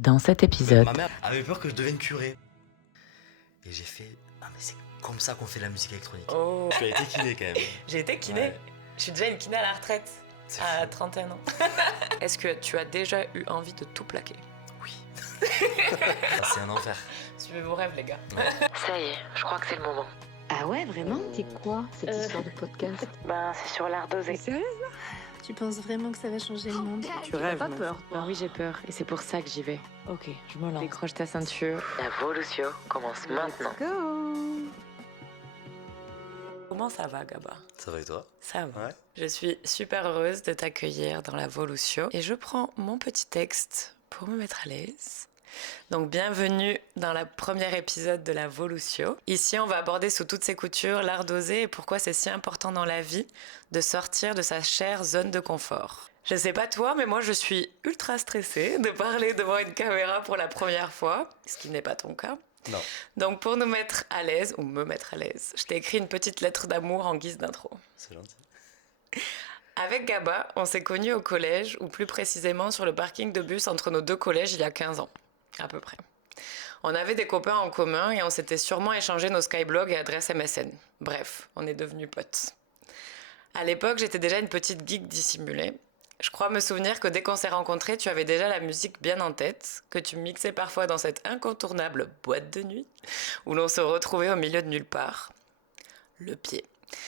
Dans cet épisode, Ma mère avait peur que je devienne curé. Et j'ai fait, ah mais c'est comme ça qu'on fait de la musique électronique. Oh. Tu as été kiné quand même. J'ai été kiné. Ouais. Je suis déjà une kiné à la retraite, C'est à fou. 31 ans. Est-ce que tu as déjà eu envie de tout plaquer? Oui. C'est un enfer. Suivez vos rêves, les gars. ça y est, je crois que c'est le moment. Ah ouais, vraiment? C'est quoi cette histoire de podcast? Ben, c'est sur l'art d'oser. Sérieux? Tu penses vraiment que ça va changer le monde? Tu rêves, pas meuf. peur, toi? Ben oui, j'ai peur, et c'est pour ça que j'y vais. Ok, je me lance. Décroche ta ceinture. La Volusio commence maintenant. Go! Comment ça va, Gaba? Ça va et toi? Ça va. Ouais. Je suis super heureuse de t'accueillir dans la Volusio et je prends mon petit texte pour me mettre à l'aise. Donc bienvenue dans le premier épisode de la Volusio. Ici, on va aborder sous toutes ses coutures l'art d'oser et pourquoi c'est si important dans la vie de sortir de sa chère zone de confort. Je sais pas toi, mais moi je suis ultra stressée de parler devant une caméra pour la première fois, ce qui n'est pas ton cas. Non. Donc pour nous mettre à l'aise, ou me mettre à l'aise, je t'ai écrit une petite lettre d'amour en guise d'intro. C'est gentil. Avec Gaba, on s'est connus au collège, ou plus précisément sur le parking de bus entre nos deux collèges il y a 15 ans, à peu près. On avait des copains en commun et on s'était sûrement échangé nos skyblogs et adresses MSN. Bref, on est devenus potes. À l'époque, j'étais déjà une petite geek dissimulée. Je crois me souvenir que dès qu'on s'est rencontrés, tu avais déjà la musique bien en tête, que tu mixais parfois dans cette incontournable boîte de nuit, où l'on se retrouvait au milieu de nulle part. Le pied.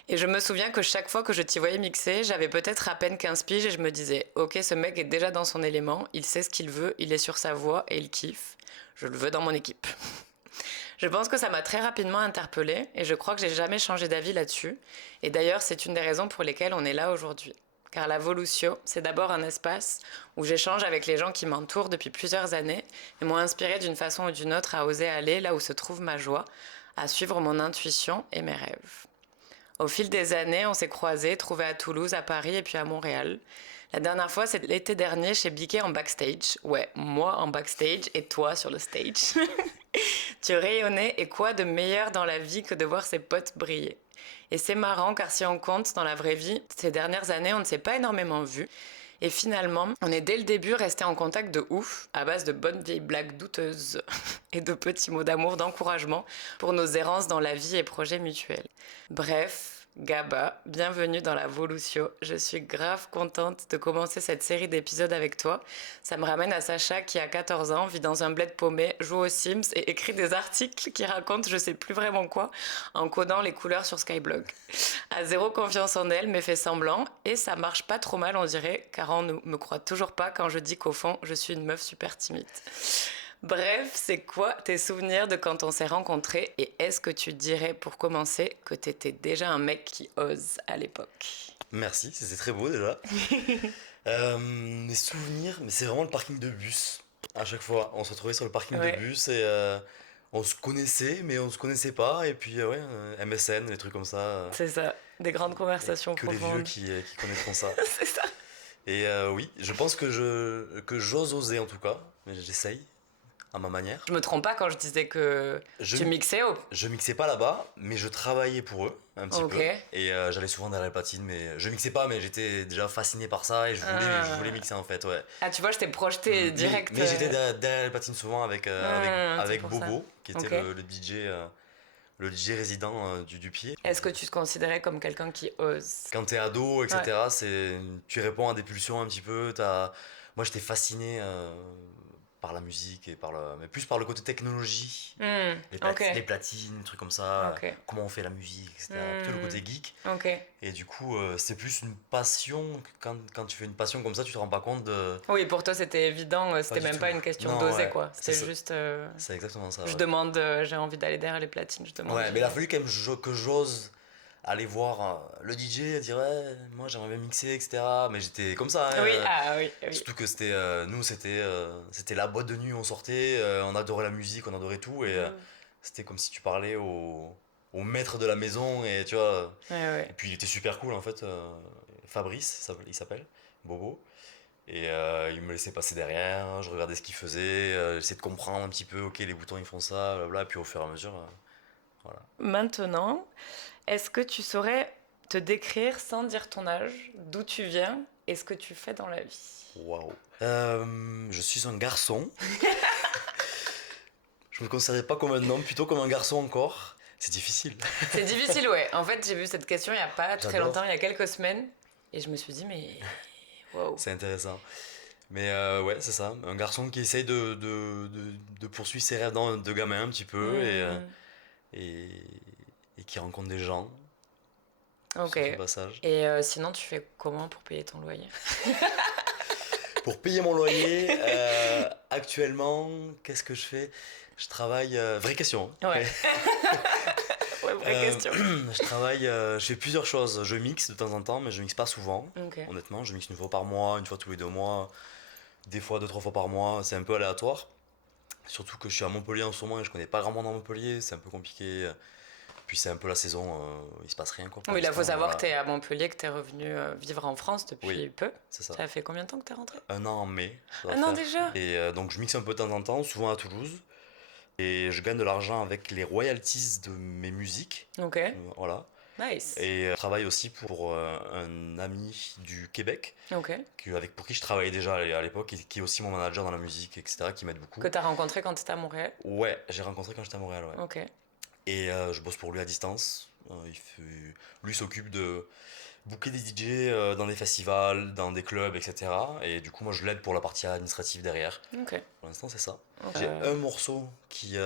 Et je me souviens que chaque fois que je t'y voyais mixer, j'avais peut-être à peine 15 piges et je me disais « Ok, ce mec est déjà dans son élément, il sait ce qu'il veut, il est sur sa voie et il kiffe. Je le veux dans mon équipe. » Je pense que ça m'a très rapidement interpellée et je crois que j'ai jamais changé d'avis là-dessus. Et d'ailleurs, c'est une des raisons pour lesquelles on est là aujourd'hui. Car la Volusio, c'est d'abord un espace où j'échange avec les gens qui m'entourent depuis plusieurs années et m'ont inspiré d'une façon ou d'une autre à oser aller là où se trouve ma joie, à suivre mon intuition et mes rêves. Au fil des années, on s'est croisés, trouvés à Toulouse, à Paris et puis à Montréal. La dernière fois, c'est l'été dernier chez Biquet en backstage. Ouais, moi en backstage et toi sur le stage. Tu rayonnais et quoi de meilleur dans la vie que de voir ses potes briller. Et c'est marrant car si on compte dans la vraie vie, ces dernières années, on ne s'est pas énormément vus. Et finalement, on est dès le début restés en contact de ouf, à base de bonnes vieilles blagues douteuses et de petits mots d'amour, d'encouragement pour nos errances dans la vie et projets mutuels. Bref, Gaba, bienvenue dans la Volusio. Je suis grave contente de commencer cette série d'épisodes avec toi. Ça me ramène à Sacha qui a 14 ans, vit dans un bled paumé, joue aux Sims et écrit des articles qui racontent je sais plus vraiment quoi en codant les couleurs sur Skyblog. A zéro confiance en elle mais fait semblant et ça marche pas trop mal on dirait car on ne me croit toujours pas quand je dis qu'au fond je suis une meuf super timide. Bref, c'est quoi tes souvenirs de quand on s'est rencontrés et est-ce que tu dirais pour commencer que t'étais déjà un mec qui ose à l'époque? Merci, c'était très beau déjà. Mes souvenirs, mais c'est vraiment le parking de bus. À chaque fois, on se retrouvait sur le parking Ouais. de bus et on se connaissait, mais on se connaissait pas. Et puis ouais, MSN, des trucs comme ça. C'est ça, des grandes conversations Que les vieux profondes. qui connaîtront ça. C'est ça. Et oui, je pense que j'ose oser en tout cas, mais j'essaye à ma manière. Je me trompe pas quand je disais que Je, tu mixais au... je mixais pas là-bas, mais je travaillais pour eux un petit Ok. peu. Et j'allais souvent derrière la platine, mais je mixais pas, mais j'étais déjà fasciné par ça et je voulais mixer en fait, ouais. Ah tu vois, je t'ai projeté direct. Mais j'étais derrière la platine souvent avec, c'est avec pour Bobo, qui était Ok. le DJ résident du pied. Est-ce que tu te considérais comme quelqu'un qui ose? Quand t'es ado, etc., tu réponds à des pulsions un petit peu. Moi, j'étais fasciné par la musique et mais plus par le côté technologie. Ok. Les platines, des trucs comme ça. Ok. Comment on fait la musique, etc. Plutôt le côté geek. Ok. Et du coup, c'est plus une passion. Quand tu fais une passion comme ça, tu te rends pas compte de. Oui, pour toi c'était évident, c'était du même tout. pas une question Non, d'oser ouais, quoi. c'est C'était ça. juste. C'est exactement ça. Je Ouais. demande, j'ai envie d'aller derrière les platines, je demande. Ouais, mais il a fallu quand même que j'ose aller voir le DJ, dire ouais, moi j'aimerais bien mixer, etc. Mais j'étais comme ça. Hein, Oui, oui. surtout que c'était nous, c'était la boîte de nuit, on sortait, on adorait la musique, on adorait tout. Et c'était comme si tu parlais au maître de la maison. Et tu vois. Ouais. Et puis il était super cool en fait. Fabrice, il s'appelle, Bobo. Et il me laissait passer derrière, je regardais ce qu'il faisait, j'essayais de comprendre un petit peu, ok, les boutons ils font ça, blablabla. Et puis au fur et à mesure, voilà. Maintenant, est-ce que tu saurais te décrire sans dire ton âge, d'où tu viens et ce que tu fais dans la vie? Waouh. Je suis un garçon. Je me considérais pas comme un homme, plutôt comme un garçon encore. C'est difficile. C'est difficile, ouais. En fait, j'ai vu cette question il n'y a pas très J'adore. longtemps, il y a quelques semaines. Et je me suis dit, mais. Waouh. C'est intéressant. Mais ouais, c'est ça. Un garçon qui essaye de poursuivre ses rêves de gamin un petit peu Hmm. et, et qui rencontre des gens Ok. sur ce passage. Et sinon, tu fais comment pour payer ton loyer? Pour payer mon loyer, actuellement, qu'est-ce que je fais? Je travaille. Vraie question. Hein. Ouais. Ouais, vraie question. Je travaille. Je fais plusieurs choses. Je mixe de temps en temps, mais je mixe pas souvent. Ok. Honnêtement, je mixe une fois par mois, une fois tous les 2 mois, des fois 2, 3 fois par mois. C'est un peu aléatoire. Surtout que je suis à Montpellier en ce moment et je connais pas grand monde à Montpellier. C'est un peu compliqué. Puis c'est un peu la saison. Il se passe rien quoi. Pour Oui, là, il faut l'instant, savoir voilà. que tu es à Montpellier, que tu es revenu vivre en France depuis Oui. peu. C'est ça. Ça fait combien de temps que tu es rentré? 1 an en mai. ça doit Un an faire. déjà? Et donc je mixe un peu de temps en temps, souvent à Toulouse. Et je gagne de l'argent avec les royalties de mes musiques. Ok. Voilà. Nice. Et je travaille aussi pour un ami du Québec, Ok. pour qui je travaillais déjà à l'époque, et qui est aussi mon manager dans la musique, etc., qui m'aide beaucoup. Que tu as rencontré quand tu étais à Montréal? Ouais, j'ai rencontré quand j'étais à Montréal, ouais. Ok. Et je bosse pour lui à distance. Lui s'occupe de booker des DJ dans des festivals, dans des clubs, etc. Et du coup, moi, je l'aide pour la partie administrative derrière. Ok. Pour l'instant, c'est ça. Ok. J'ai un morceau qui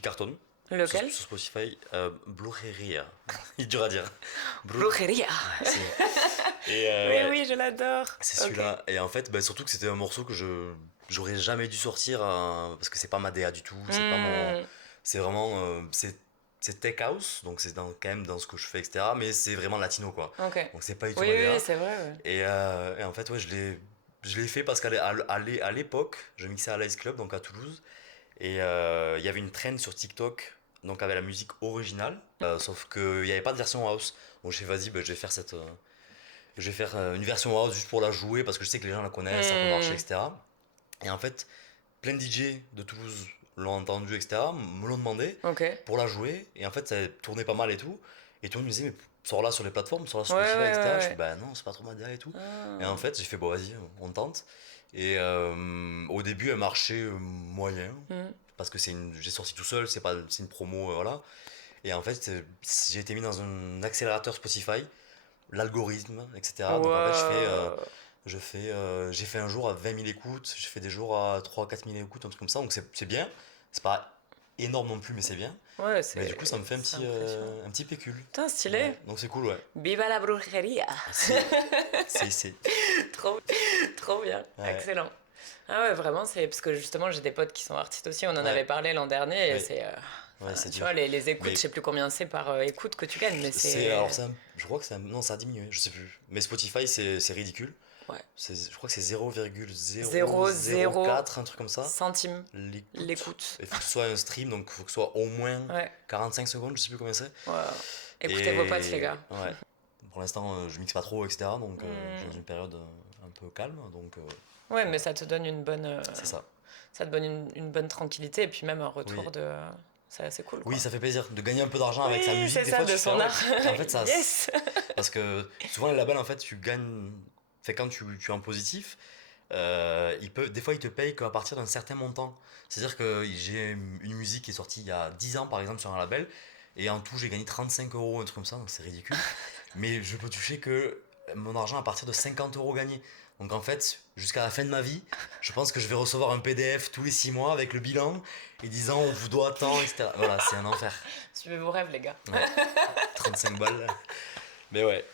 cartonne. Lequel? Sur Spotify, Brujeria. Il est dur à dire. Brujeria. C'est- Et Oui, ouais, oui, je l'adore. c'est Ok. celui-là. Et en fait, bah, surtout que c'était un morceau que j'aurais jamais dû sortir parce que c'est pas ma DA du tout. C'est pas mon. Hmm. C'est vraiment. C'est tech house, donc c'est quand même dans ce que je fais, etc. Mais c'est vraiment latino, quoi. Ok. Donc c'est pas du tout Oui, ma DA. oui, c'est vrai. Ouais. Et en fait, ouais, je l'ai fait parce à l'époque, je mixais à l'Ice Club, donc à Toulouse. Et il y avait une trend sur TikTok, donc avec la musique originale, sauf qu'il n'y avait pas de version house. Donc j'ai fait, vas-y, bah, je vais faire une version house juste pour la jouer parce que je sais que les gens la connaissent, ça peut marcher, etc. Et en fait, plein de DJ de Toulouse l'ont entendu, etc., me l'ont demandé Ok. pour la jouer. Et en fait, ça tournait pas mal et tout. Et tout le monde me disait, mais sors-la sur les plateformes, sors-la sur Ouais, Spotify, ouais, etc. ouais, Je fais, ouais. bah non, c'est pas trop ma DA et tout. Et Ah. en fait, j'ai fait, bon, vas-y, on tente. Et au début, elle marchait moyen. Hmm. Parce que j'ai sorti tout seul, c'est une promo, voilà. Et en fait, j'ai été mis dans un accélérateur Spotify, l'algorithme, etc. Donc en fait, Wow. j'ai fait un jour à 20 000 écoutes, j'ai fait des jours à 3 000 4 000 écoutes, un truc comme ça. Donc c'est bien. C'est pas énorme non plus, mais c'est bien. Ouais, Mais du coup, ça me fait c'est impressionnant. un petit pécule. Putain, stylé. Ouais. Donc c'est cool, ouais. Viva la brujeria. C'est. Trop, trop bien. Ouais. Excellent. Ah ouais, vraiment, c'est parce que justement, j'ai des potes qui sont artistes aussi. On en Ouais. avait parlé l'an dernier. Et Oui. c'est. Ouais, c'est Tu dur. vois, les écoutes, Mais- je sais plus combien c'est par écoute que tu gagnes, mais c'est. Je crois que non, ça a diminué, je sais plus. Mais Spotify, c'est ridicule. Ouais. Je crois que c'est 0,004, 0,0 un truc comme ça. Centimes L'écoute. l'écoute. Il faut que ce soit un stream, donc il faut que ce soit au moins Ouais. 45 secondes, je sais plus combien c'est. Ouais. Écoutez vos potes, les gars. Ouais. Pour l'instant, je mixe pas trop, etc. Donc je suis Mm. dans une période un peu calme, donc Ouais, mais ça te donne une bonne. c'est ça. Ça te donne une bonne tranquillité et puis même un retour Oui. de. C'est cool. Oui, quoi. ça fait plaisir de gagner un peu d'argent avec sa Oui, musique. c'est Des ça, fois, de tu son fais, art. ouais. En fait, ça, Yes. parce que souvent les labels, en fait, tu gagnes. Fait quand tu es en positif, des fois ils te payent qu'à partir d'un certain montant. C'est-à-dire que j'ai une musique qui est sortie il y a 10 ans par exemple sur un label, et en tout j'ai gagné 35 euros, un truc comme ça, donc c'est ridicule. Mais je peux toucher que mon argent à partir de 50 euros gagnés. Donc en fait, jusqu'à la fin de ma vie, je pense que je vais recevoir un PDF tous les 6 mois avec le bilan et disant on vous doit tant, etc. Voilà, c'est un enfer. Suivez vos rêves, les gars. Ouais. 35 balles. Mais ouais.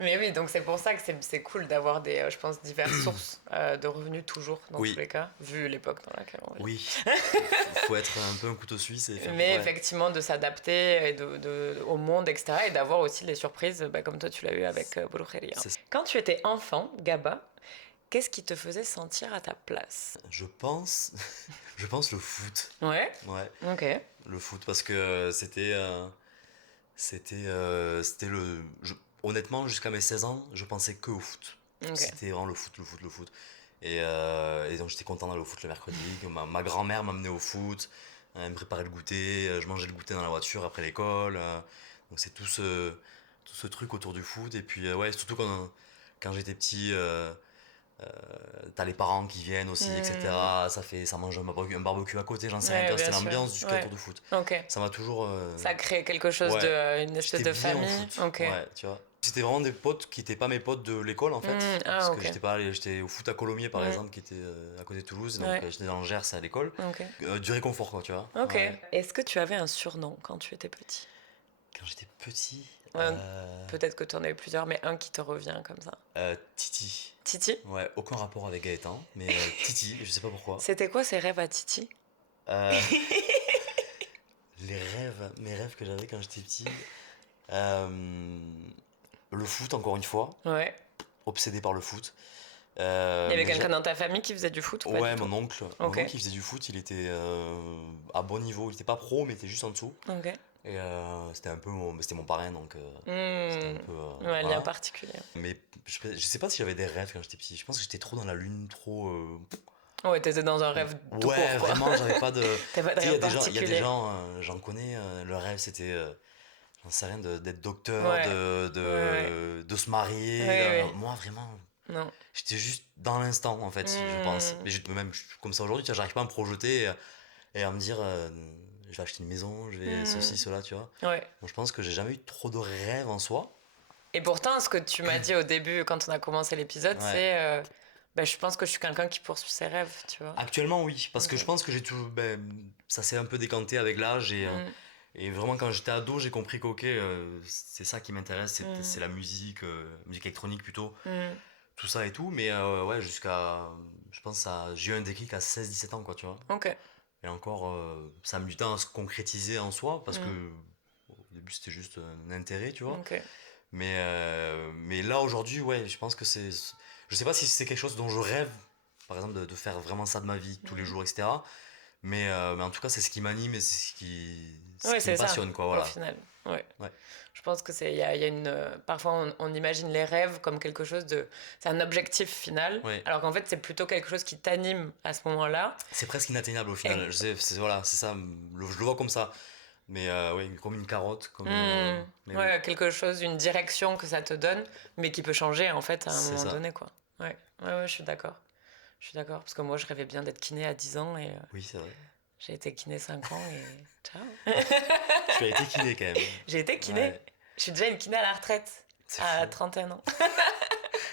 Mais oui, donc c'est pour ça que c'est cool d'avoir des, je pense, diverses sources de revenus toujours, dans Oui. tous les cas, vu l'époque dans laquelle on vit. Oui. Faut être un peu un couteau suisse et faire. Mais ouais. effectivement, de s'adapter et au monde, etc. Et d'avoir aussi les surprises, comme toi tu l'as eu avec Brujeria. C'est ça. Quand tu étais enfant, Gaba, qu'est-ce qui te faisait sentir à ta place? Je pense le foot. Ouais, Ouais, ok. le foot parce que c'était honnêtement jusqu'à mes 16 ans, je pensais que au foot. Ok. C'était vraiment le foot, le foot, le foot. Et donc j'étais content d'aller au foot le mercredi. Que ma grand-mère m'amenait au foot, elle me préparait le goûter, je mangeais le goûter dans la voiture après l'école. Donc c'est tout ce truc autour du foot. Et puis ouais, surtout Quand j'étais petit, t'as les parents qui viennent aussi, etc. Ça mange un barbecue à côté, j'en sais rien. Ouais, Tu vois, bien c'était sûr. l'ambiance du Ouais. cadre de foot. Ok. Ça m'a toujours. Ça crée quelque chose Ouais. de... une espèce J'étais de bien au famille. foot. Ok. Ouais, tu vois. C'était vraiment des potes qui n'étaient pas mes potes de l'école en fait. Parce que ok. j'étais au foot à Colomiers par exemple, qui était à côté de Toulouse. Donc Ouais. j'étais dans le Gers à l'école. Ok. Du réconfort quoi, tu vois. Ok. Ouais. Est-ce que tu avais un surnom quand tu étais petit? Quand j'étais petit. Ouais, peut-être que tu en as eu plusieurs, mais un qui te revient comme ça. Titi. Titi? Ouais, aucun rapport avec Gaëtan, mais Titi, je sais pas pourquoi. C'était quoi ses rêves à Titi? Euh, mes rêves que j'avais quand j'étais petit. Le foot, encore une fois, Ouais. obsédé par le foot. Il y avait Mais quelqu'un dans ta famille qui faisait du foot ou pas Ouais, du tout? mon oncle. Ok. Mon oncle, il faisait du foot, il était à bon niveau. Il était pas pro, mais il était juste en dessous. Ok. Et c'était un peu c'était mon parrain, donc c'était un peu. Ouais, lien voilà. particulier. Mais je sais pas si j'avais des rêves quand j'étais petit. Je pense que j'étais trop dans la lune, trop. Ouais, t'étais dans un rêve tout Ouais, court, quoi. vraiment, j'avais pas de. T'as pas de Tu sais, rêve il y a particulier. des gens, j'en connais, le rêve c'était. J'en sais rien, d'être docteur, Ouais. de se marier. Ouais, ouais. Moi, vraiment, Non. j'étais juste dans l'instant, en fait, je pense. Mais même je suis comme ça aujourd'hui, tu vois, j'arrive pas à me projeter et à me dire, je vais acheter une maison, je vais ceci, cela, tu vois. Ouais. Donc, je pense que j'ai jamais eu trop de rêves en soi. Et pourtant, ce que tu m'as dit au début, quand on a commencé l'épisode, Ouais. c'est... bah, je pense que je suis quelqu'un qui poursuit ses rêves, tu vois. Actuellement, oui, parce que Ok. je pense que j'ai tout. Ça s'est un peu décanté avec l'âge et vraiment, quand j'étais ado, j'ai compris qu'ok, c'est ça qui m'intéresse, c'est la musique, musique électronique plutôt, tout ça et tout. Mais ouais, je pense j'ai eu un déclic à 16-17 ans, quoi, tu vois. Ok. Et encore, ça a mis du temps à se concrétiser en soi, parce que au début, c'était juste un intérêt, tu vois. Ok. Mais là, aujourd'hui, ouais, je pense que c'est. Je sais pas si c'est quelque chose dont je rêve, par exemple, de faire vraiment ça de ma vie tous les jours, etc. Mais en tout cas, c'est ce qui m'anime et c'est ce Ouais, qui c'est me ça, passionne, quoi, voilà. au final. Ouais. Ouais. Je pense que il y a une... parfois, on imagine les rêves comme quelque chose de... C'est un objectif final, Ouais. alors qu'en fait, c'est plutôt quelque chose qui t'anime à ce moment-là. C'est presque inatteignable au final. Je sais, voilà, c'est ça, je le vois comme ça. Mais ouais, comme une carotte. Mais Ouais, oui. quelque chose, une direction que ça te donne, mais qui peut changer, en fait, à un C'est moment ça. donné, quoi. Ouais, je suis d'accord. Je suis d'accord, parce que moi, je rêvais bien d'être kiné à 10 ans, et Oui, c'est vrai. j'ai été kiné 5 ans, et ciao. Tu as été kiné quand même. J'ai été kiné. Ouais. Je suis déjà une kiné à la retraite, C'est à fou. 31 ans.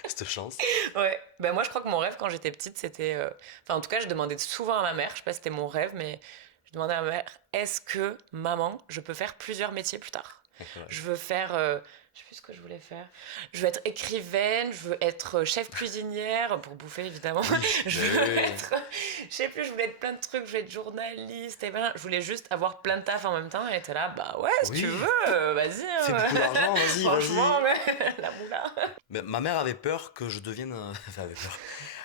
Cette chance. Ouais. Ben moi, je crois que mon rêve quand j'étais petite, c'était. Enfin, en tout cas, je demandais souvent à ma mère, je sais pas si c'était mon rêve, mais je demandais à ma mère, est-ce que, maman, je peux faire plusieurs métiers plus tard? Voilà. Je veux faire. Je sais plus ce que je voulais faire. Je veux être écrivaine, je veux être chef cuisinière, pour bouffer évidemment. Je veux être. Je sais plus, je voulais être plein de trucs, je voulais être journaliste, et ben, je voulais juste avoir plein de taf en même temps, et t'es là, bah ouais, si Oui. tu veux, vas-y. hein, Fais ouais. beaucoup d'argent, vas-y, Franchement, vas-y. ouais, la moula. Mais ma mère avait peur que je devienne. Enfin,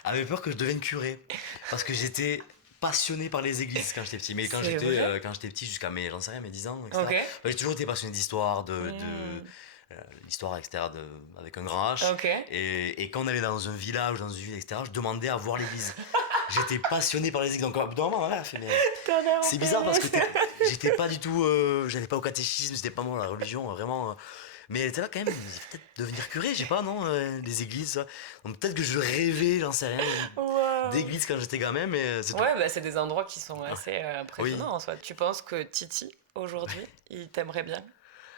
avait peur que je devienne curé. Parce que j'étais passionné par les églises quand j'étais petit. Mais C'est vrai quand j'étais petit, jusqu'à mes, j'en sais rien, mes 10 ans, etc. Ok. J'ai toujours été passionné d'histoire, l'histoire, etc., avec un grand H. Ok. Et quand on allait dans un village, dans une ville, etc., je demandais à voir l'église. J'étais passionné par les églises. Donc, au bout d'un moment, voilà, elle fait, mais c'est bizarre parce que j'étais pas du tout. J'allais pas au catéchisme, c'était pas moi la religion, vraiment. Mais elle était là quand même, peut-être devenir curé, je sais pas, non, les églises. Ça. Donc peut-être que je rêvais, j'en sais rien, Wow. d'église quand j'étais gamin, mais c'est tout. Ouais, bah, c'est des endroits qui sont assez impressionnants Oui. en soi. Tu penses que Titi, aujourd'hui, il t'aimerait bien?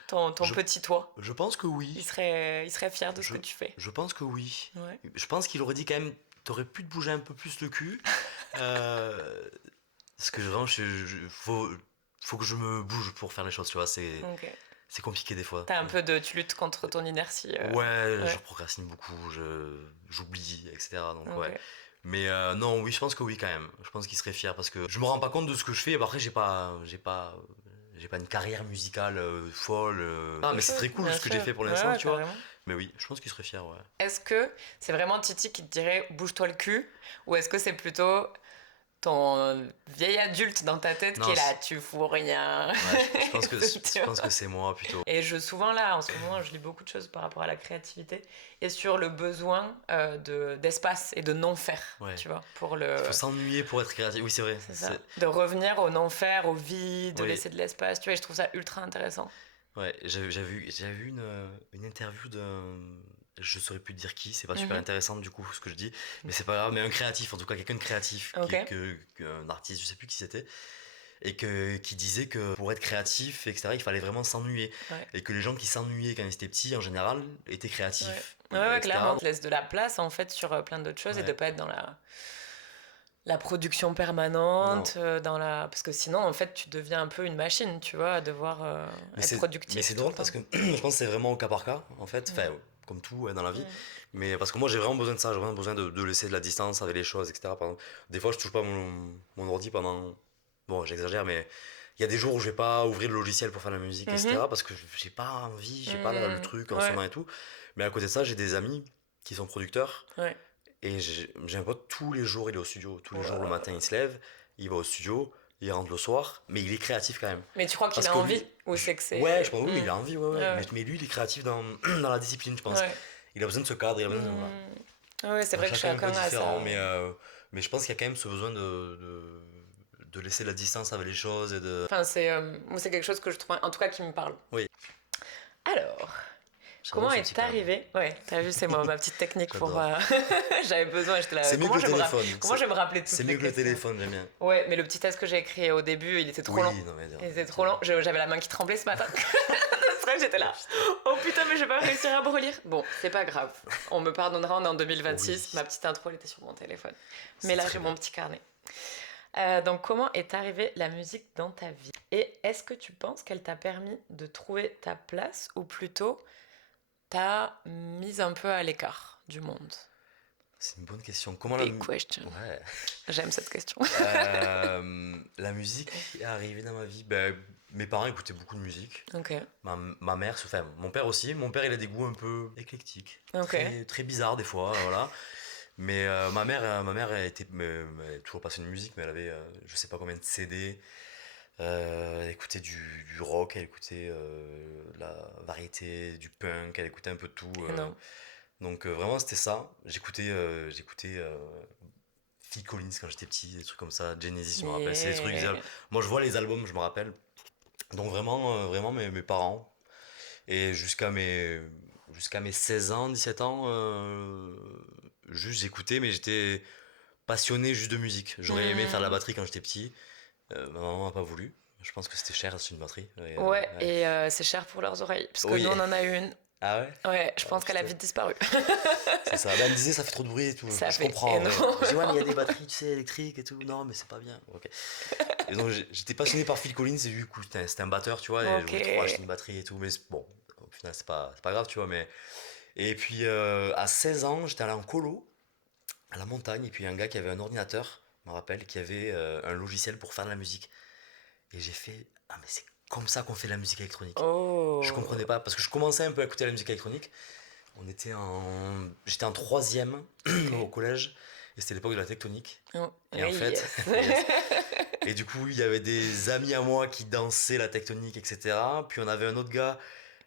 Ton Je- petit toi, Je pense que il oui. serait fier de ce que tu fais. Je pense que oui. Ouais. Je pense qu'il aurait dit quand même, t'aurais pu te bouger un peu plus le cul. Parce que vraiment, faut que je me bouge pour faire les choses, tu vois, Ok. c'est compliqué des fois. T'as un peu de... Tu luttes contre ton inertie. Ouais, ouais. je procrastine beaucoup, j'oublie, etc. Donc Ok. ouais. Mais non, oui, je pense que oui quand même. Je pense qu'il serait fier parce que je me rends pas compte de ce que je fais. Après, j'ai pas une carrière musicale folle. Ah, mais c'est très cool Bien ce que sûr. j'ai fait pour Ouais, l'instant, ouais, tu vois. carrément. Mais oui, je pense qu'il serait fier, ouais. Est-ce que c'est vraiment Titi qui te dirait bouge-toi le cul, ou est-ce que c'est plutôt ton vieil adulte dans ta tête Non, qui est là, tu fous rien? Ouais, je pense que c'est moi plutôt. Et souvent là, en ce moment, je lis beaucoup de choses par rapport à la créativité et sur le besoin d'espace et de non-faire, Ouais. tu vois, pour le... Il faut s'ennuyer pour être créatif. Oui, c'est vrai. C'est ça. De revenir au non-faire, au vide, de Oui. laisser de l'espace, tu vois, et je trouve ça ultra intéressant. Ouais, j'avais vu une interview d'un. je saurais plus te dire qui, c'est pas Mhm. super intéressant du coup ce que je dis, mais c'est pas grave, mais un créatif, en tout cas quelqu'un de créatif, Ok. un artiste, je sais plus qui c'était, et qui disait que pour être créatif, etc., il fallait vraiment s'ennuyer. Ouais. Et que les gens qui s'ennuyaient quand ils étaient petits, en général, étaient créatifs. Ouais, etc. clairement. Tu laisses de la place en fait sur plein d'autres choses et Ouais. de pas être dans la production permanente, parce que sinon en fait tu deviens un peu une machine, tu vois, à devoir être productif. Mais c'est tout drôle le parce temps. que je pense que c'est vraiment au cas par cas, en fait. Enfin, comme tout dans la vie. Mais parce que moi, j'ai vraiment besoin de ça. J'ai vraiment besoin de laisser de la distance avec les choses, etc. Par exemple, des fois, je touche pas mon ordi pendant. Bon, j'exagère, mais il y a des jours où je vais pas ouvrir le logiciel pour faire la musique, etc. Parce que j'ai pas envie, j'ai pas le truc en ce moment et tout. Mais à côté de ça, j'ai des amis qui sont producteurs. Ouais. Et j'ai un pote, tous les jours, il est au studio. Tous les jours, le matin, il se lève, il va au studio, il rentre le soir, mais il est créatif quand même. Mais tu crois qu'il Parce a que envie lui- ou c'est que c'est. Ouais, je pense, oui, il a envie, ouais. Ouais. Mais lui, il est créatif dans la discipline, je pense. Ouais. Il a besoin de ce cadre, il a besoin de. Voilà. Ouais, c'est vrai que Chacun chacun un peu a différent, ça. mais je pense qu'il y a quand même ce besoin de laisser la distance avec les choses et de. Enfin, moi, c'est quelque chose que je trouve, en tout cas, qui me parle. Oui. Alors, J'adore comment ce est petit cadre. arrivé? Ouais, t'as vu, c'est ma petite technique pour. J'adore. J'avais besoin, j'étais là. C'est mieux que le téléphone. Comment je vais me rappeler de toutes C'est les mieux que le questions téléphone, j'aime bien. Ouais, mais le petit test que j'ai écrit au début, il était trop Oui, long. non, mais. Il était trop long. J'avais la main qui tremblait ce matin. C'est vrai que j'étais là. Oh putain, mais je vais pas réussir à me relire. Bon, c'est pas grave. On me pardonnera, on est en 2026. Oui. Ma petite intro, elle était sur mon téléphone. C'est Mais là, très j'ai bien. mon petit carnet. Donc, comment est arrivée la musique dans ta vie? Et est-ce que tu penses qu'elle t'a permis de trouver ta place ou plutôt t'a mise un peu à l'écart du monde? C'est une bonne question. Comment Big question. Ouais. J'aime cette question. La musique est arrivée dans ma vie. Ben, mes parents écoutaient beaucoup de musique. Ok. Ma mère, enfin mon père aussi. Mon père, il a des goûts un peu éclectiques. Ok. Très, très bizarres des fois, voilà. Mais ma mère elle est toujours passionnée de musique, mais elle avait je sais pas combien de CD. Elle écoutait du rock, elle écoutait la variété, du punk, elle écoutait un peu de tout. Non. Donc vraiment c'était ça. J'écoutais Phil Collins quand j'étais petit, des trucs comme ça, Genesis, je me rappelle. C'est des trucs. Moi je vois les albums, je me rappelle. Donc vraiment mes parents. Et jusqu'à mes 16 ans, 17 ans, juste j'écoutais, mais j'étais passionné juste de musique. J'aurais aimé faire de la batterie quand j'étais petit. Ma maman n'a pas voulu. Je pense que c'était cher, c'est une batterie. Et, Ouais, et c'est cher pour leurs oreilles. Parce que Oui. nous, on en a une. Ah ouais? Ouais, je pense qu'elle a putain. vite disparu. C'est ça. Bah, elle me disait ça fait trop de bruit et tout. Ça je fait comprends. énorme. Je dis ouais, mais il y a des batteries, tu sais, électriques et tout. Non, mais c'est pas bien. Ok. Et donc j'étais passionné par Phil Collins et du coup c'était un batteur, tu vois. Et Ok. je voulais trop acheter une batterie et tout. Mais bon, au final c'est pas grave, tu vois. Mais et puis à 16 ans, j'étais allé en colo à la montagne et puis il y a un gars qui avait un ordinateur, je me rappelle, qui avait un logiciel pour faire de la musique. Et j'ai fait ah mais c'est comme ça qu'on fait de la musique électronique. Oh. Je comprenais pas parce que je commençais un peu à écouter la musique électronique. J'étais en troisième au collège et c'était l'époque de la tectonique. Oh. Et en Oui, fait, yes. yes. Et du coup, il y avait des amis à moi qui dansaient la tectonique, etc. Puis on avait un autre gars,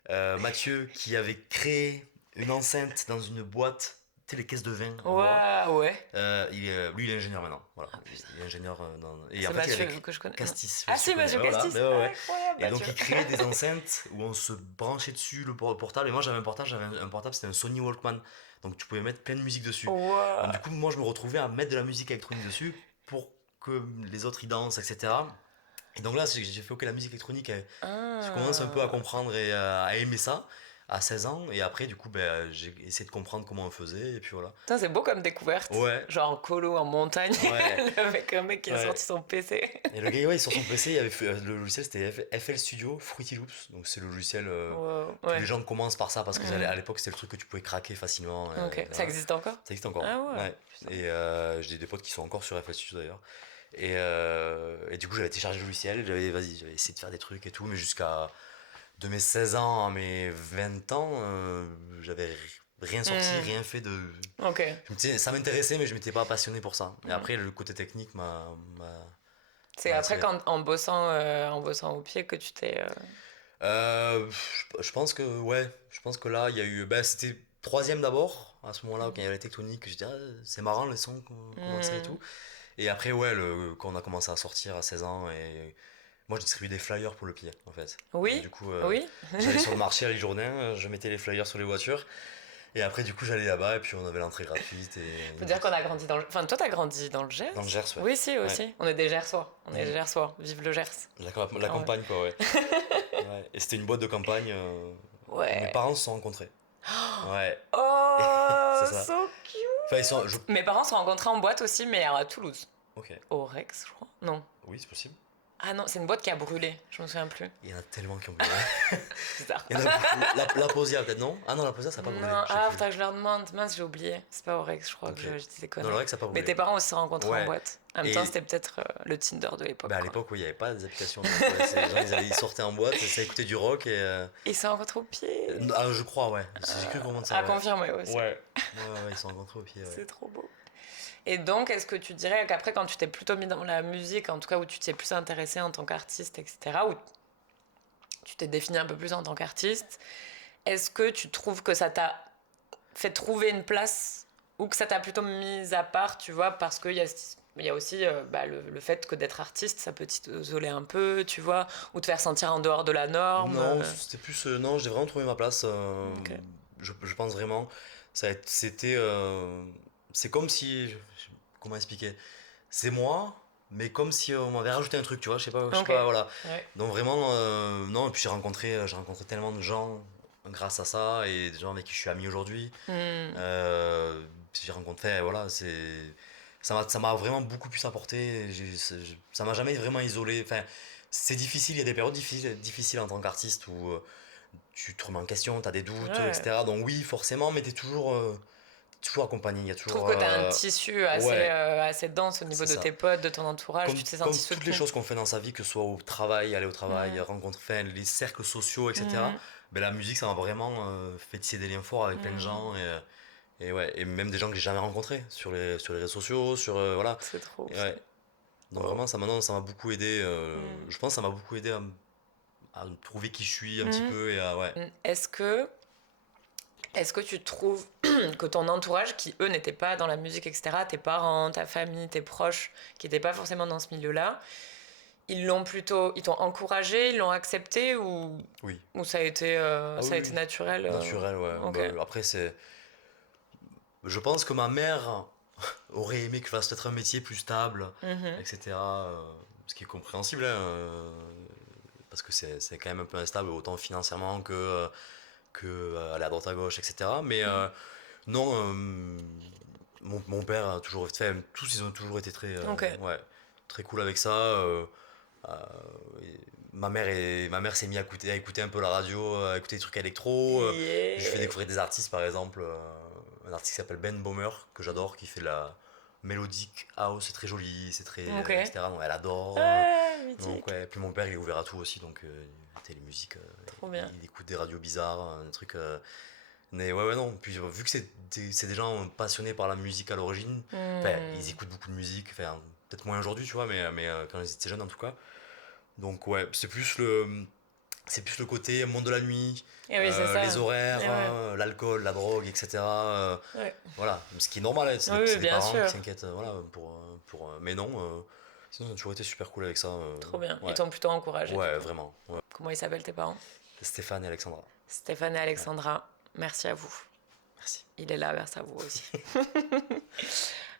Mathieu, qui avait créé une enceinte dans une boîte, tu sais, les caisses de vin en bois. Ouais, ouais. Lui, il est ingénieur maintenant. Voilà. Il est ingénieur Et C'est en fait, il Mathieu avait que je connais. Castis. Ah si, Mathieu Voilà. Castis. Mais ouais. Incroyable, Et donc Mathieu. il créait des enceintes où on se branchait dessus le portable. Et moi j'avais un portable, c'était un Sony Walkman. Donc tu pouvais mettre plein de musique dessus. Wow. Donc du coup moi je me retrouvais à mettre de la musique électronique dessus pour que les autres y dansent, etc. Et donc là j'ai fait ok la musique électronique, je commence un peu à comprendre et à aimer ça à 16 ans. Et après du coup j'ai essayé de comprendre comment on faisait et puis voilà. Putain, c'est beau comme découverte. Ouais. Genre en colo, en montagne, Ouais. avec un mec qui a Ouais. sorti son PC. Et le gars ouais, sur son PC il avait fait, le logiciel c'était FL Studio Fruity Loops. Donc c'est le logiciel... Wow. tous Ouais. les gens commencent par ça parce que Mhm. à l'époque c'était le truc que tu pouvais craquer facilement. Ok. Voilà. Ça existe encore? Ça existe encore. Ah ouais. Putain. Et j'ai des potes qui sont encore sur FL Studio d'ailleurs. Et du coup j'avais téléchargé le logiciel, j'avais essayé de faire des trucs et tout, mais jusqu'à de mes 16 ans à mes 20 ans, j'avais rien sorti, Mhm. rien fait de... Ok. Ça m'intéressait mais je m'étais pas passionné pour ça. Et après le côté technique m'a... C'est Ouais, après c'est- en bossant au pied que tu t'es. Je pense que ouais, je pense que là il y a eu, c'était troisième d'abord à ce moment-là quand il y avait la tectonique, j'ai dit ah, c'est marrant les sons comment ça et tout. Et après ouais quand on a commencé à sortir à 16 ans et moi je distribuais des flyers pour le pied en fait. Oui. Et du coup Oui. j'allais sur le marché à Jourdain, je mettais les flyers sur les voitures Et après, du coup, j'allais là-bas et puis on avait l'entrée gratuite. Faut dire qu'on a grandi dans le... Enfin, toi, t'as grandi dans le Gers? Dans le Gers, ouais. Oui, si, aussi. Ouais. On est des Gersois. On est des Mhm. Gersois. Vive le Gers. La Ah ouais. campagne, quoi, ouais. Ouais. Et c'était une boîte de campagne où mes Ouais. parents se sont rencontrés. Ouais, Oh, c'est ça. so cute. Enfin, Mes parents se sont rencontrés en boîte aussi, mais à Toulouse. Ok, Au Rex, je crois. Non. oui, c'est possible. Ah non, c'est une boîte qui a brûlé. Je me souviens plus. Il y en a tellement qui ont brûlé. Bizarre. Il y en a beaucoup. La Posia, peut-être, non? Ah non, la Posia, ça n'a pas brûlé. Non, je sais ah, plus. faudrait que je leur demande. Mince, j'ai oublié. C'est pas au Rex, je crois Ok. que je dis des Non, conneries. le Rex, ça n'a pas brûlé. Mais tes parents aussi se sont rencontrés Ouais. en boîte. En même Et- temps, c'était peut-être le Tinder de l'époque. Bah, à quoi. l'époque, oui, il n'y avait pas des applications. Donc, ouais, les gens, ils sortaient en boîte, ça écoutait du rock et. Ils se sont rencontrés au pied. Ah, je crois, ouais. J'ai cru comprendre ça. À Ouais. confirmer aussi. Ouais. Ouais, ils se sont rencontrés au pied. Ouais. C'est trop beau. Et donc, est-ce que tu dirais qu'après, quand tu t'es plutôt mis dans la musique, en tout cas où tu t'es plus intéressé en tant qu'artiste, etc., où tu t'es défini un peu plus en tant qu'artiste, est-ce que tu trouves que ça t'a fait trouver une place ou que ça t'a plutôt mis à part, tu vois, parce qu'il y a aussi le fait que d'être artiste, ça peut t'isoler un peu, tu vois, ou te faire sentir en dehors de la norme. Non, c'était plus. Non, j'ai vraiment trouvé ma place. Ok. Je pense vraiment. C'était. C'est comme si. Comment expliquer? C'est moi, mais comme si on m'avait rajouté un truc, tu vois, je sais Ok. pas, voilà. Ouais. Donc vraiment, non, et puis j'ai rencontré tellement de gens grâce à ça, et des gens avec qui je suis ami aujourd'hui. J'ai rencontré, voilà, ça m'a vraiment beaucoup plus apporté. Ça m'a jamais vraiment isolé. Enfin, c'est difficile, il y a des périodes difficiles en tant qu'artiste où tu te remets en question, tu as des doutes, Ouais. etc. Donc oui, forcément, mais tu es toujours accompagné. Il y a Je toujours, trouve que tu as un tissu assez, ouais. assez dense au niveau C'est de ça. tes potes, de ton entourage, Comme, tu t'es comme senti toutes les soutenu. choses qu'on fait dans sa vie, que ce soit au travail, aller au travail, Mhm. rencontrer, enfin, les cercles sociaux, etc. Mhm. Ben, la musique, ça m'a vraiment fait tisser des liens forts avec plein de Mhm. gens. Et ouais, et même des gens que j'ai jamais rencontrés sur les réseaux sociaux, voilà. C'est trop. Et ouais. Donc Oh. vraiment, ça m'a beaucoup aidé. Mhm. Je pense que ça m'a beaucoup aidé à me trouver qui je suis un petit Mhm. peu et à, ouais. Est-ce que tu trouves que ton entourage, qui eux n'étaient pas dans la musique, etc., tes parents, ta famille, tes proches, qui n'étaient pas forcément dans ce milieu-là, ils t'ont encouragé, ils l'ont accepté Oui. ou ça a été, Ah ça a oui, été oui. naturel Naturel, ouais. Ok. Bah, après, je pense que ma mère aurait aimé que je fasse peut-être un métier plus stable, Mhm. etc. Ce qui est compréhensible, hein, parce que c'est quand même un peu instable, autant financièrement que aller à droite à gauche, etc. Mais non, mon père a toujours fait, tous ils ont toujours été très, Ok. ouais, très cool avec ça. Euh, et ma mère s'est mise à écouter un peu la radio, à écouter des trucs électro. Je lui fais Yeah. découvrir des artistes, par exemple, un artiste qui s'appelle Ben Bomer, que j'adore, qui fait de la mélodique house, c'est très joli, c'est très, Ok. etc. Donc elle adore. Ah, mythique. Donc ouais, puis mon père il est ouvert à tout aussi, donc télémusique, Trop bien. il écoute des radios bizarres, des trucs. Mais ouais, non. Puis vu que c'est des gens passionnés par la musique à l'origine, enfin, Hmm. ils écoutent beaucoup de musique, enfin, peut-être moins aujourd'hui, tu vois, mais quand ils étaient jeunes en tout cas. Donc ouais, c'est plus le côté monde de la nuit, Eh oui, c'est ça. les horaires, Eh ouais. l'alcool, la drogue, etc. Ouais. Voilà, ce qui est normal, hein, Oui, c'est des bien parents sûr. qui s'inquiètent, voilà, mais non, sinon ils ont toujours été super cool avec ça. Trop bien. Ouais, Ils t'ont plutôt encouragé. ouais, vraiment. Ouais. Comment ils s'appellent tes parents? Stéphane et Alexandra, Stéphane et Alexandra, merci à vous. merci. Il est là, merci à vous aussi.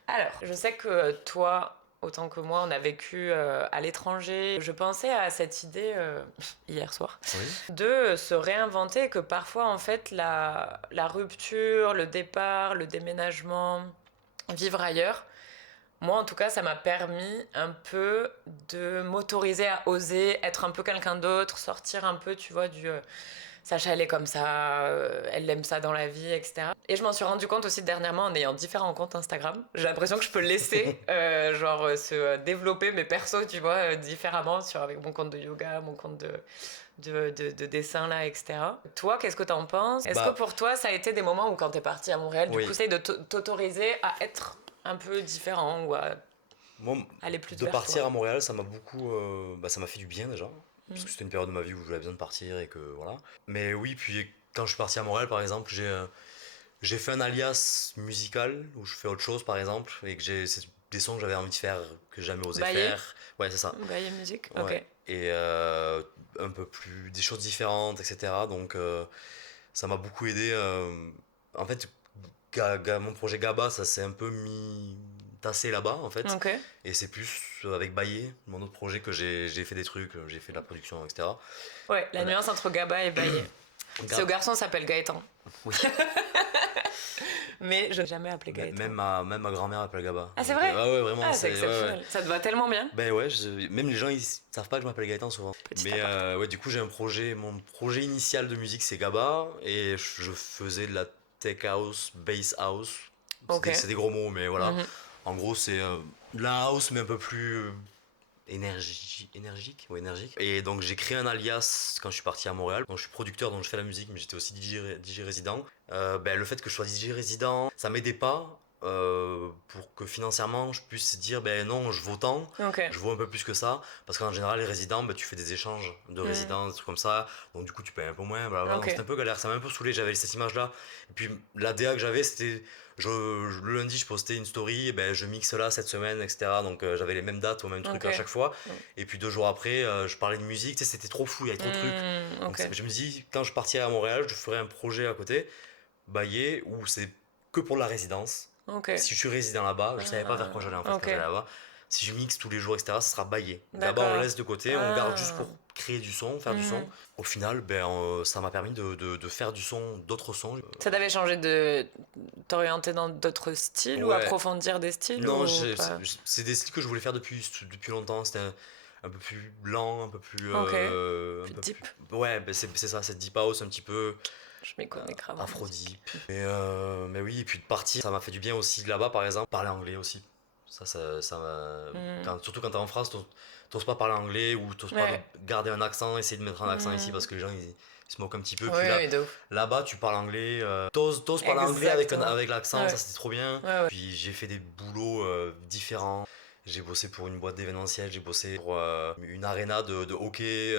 Alors, je sais que toi, autant que moi, on a vécu à l'étranger. Je pensais à cette idée hier soir Oui. de se réinventer, et que parfois, en fait, la rupture, le départ, le déménagement, vivre ailleurs, moi, en tout cas, ça m'a permis un peu de m'autoriser à oser être un peu quelqu'un d'autre, sortir un peu, tu vois, du Sacha, elle est comme ça, elle aime ça dans la vie, etc. Et je m'en suis rendu compte aussi dernièrement en ayant différents comptes Instagram. J'ai l'impression que je peux laisser, se développer mes persos, tu vois, différemment, avec mon compte de yoga, mon compte de dessin, là, etc. Toi, qu'est-ce que t'en penses? Est-ce Bah, que pour toi, ça a été des moments où, quand t'es parti à Montréal, du oui. coup, c'est de t'autoriser à être un peu différent ou à Moi, aller plus de vers partir toi? à Montréal, ça m'a beaucoup, ça m'a fait du bien déjà, parce que c'était une période de ma vie où j'avais besoin de partir et que voilà. Mais oui, puis quand je suis parti à Montréal, par exemple, j'ai fait un alias musical où je fais autre chose, par exemple, et que c'est des sons que j'avais envie de faire que j'ai jamais osé Bailler? faire. Ouais, c'est ça. Bayer musique? Ouais. Ok. Et un peu plus des choses différentes, etc. Donc ça m'a beaucoup aidé En fait, mon projet GABA, ça s'est un peu mis tassé là-bas, en fait. Ok. Et c'est plus avec Baillé, mon autre projet, que j'ai fait des trucs, j'ai fait de la production, etc. Ouais, la Voilà. nuance entre Gaba et Baillé. Ce garçon s'appelle Gaëtan. Oui. Mais je n'ai jamais appelé Gaëtan. Même ma grand-mère appelle Gaba. Ah, c'est Donc, vrai? ouais, vraiment. Ah, c'est ouais, exceptionnel. ouais. Ça te va tellement bien. Ben ouais, même les gens, ils savent pas que je m'appelle Gaëtan souvent. Petit Mais aparté. ouais, du coup, j'ai un projet. Mon projet initial de musique, c'est Gaba. Et je faisais de la tech house, bass house. Ok. C'est des gros mots, mais voilà. Mhm. En gros, c'est de la house, mais un peu plus énergique. Ouais, énergique. Et donc, j'ai créé un alias quand je suis parti à Montréal. Donc, je suis producteur, donc je fais la musique, mais j'étais aussi DJ résident. Ben, le fait que je sois DJ résident, ça m'aidait pas. Pour que financièrement je puisse dire ben non, je vaux tant, Ok. je vaux un peu plus que ça, parce qu'en général les résidents, ben, tu fais des échanges de résidents, des trucs comme ça, donc du coup tu payes un peu moins, blablabla. Ok. Donc c'était un peu galère, ça m'a un peu saoulé, j'avais cette image là, et puis la DA que j'avais c'était, le lundi je postais une story, et ben, je mixe là cette semaine, etc. Donc j'avais les mêmes dates au même truc Ok. à chaque fois, Mm. et puis 2 jours après je parlais de musique, tu sais, c'était trop fou, il y avait trop de trucs. Donc, Ok. je me dis, quand je partirai à Montréal, je ferai un projet à côté, Baillé, où c'est que pour la résidence. Ok. Si je suis résident là-bas, je savais pas vers quoi j'allais en fait ok. quand j'allais là-bas. Si je mixe tous les jours, etc., ça sera Baillé. D'accord. Là-bas, on laisse de côté, on garde Ah. juste pour créer du son, faire du son. Au final, ben, ça m'a permis de faire du son, d'autres sons. Ça t'avait changé de t'orienter dans d'autres styles ou Ouais. approfondir des styles Non, ou pas c'est des styles que je voulais faire depuis longtemps. C'était un peu plus lent, un peu plus. Ok. Un Plus peu deep. Ouais, ben c'est ça, c'est deep house un petit peu. Je m'y connais grave. en Afro musique. deep. Mais oui, et puis de partir, ça m'a fait du bien aussi là-bas, par exemple, parler anglais aussi. Ça m'a. Surtout quand t'es en France, t'oses pas parler anglais ou t'oses pas Ouais. garder un accent, essayer de mettre un accent ici parce que les gens ils se moquent un petit peu. Oui, Puis mais de ouf. là-bas, tu parles anglais, t'oses parler anglais Exactement. avec l'accent, Ouais. ça c'était trop bien. Ouais, ouais. Puis j'ai fait des boulots différents. J'ai bossé pour une boîte d'événementiel, j'ai bossé pour une arena de hockey.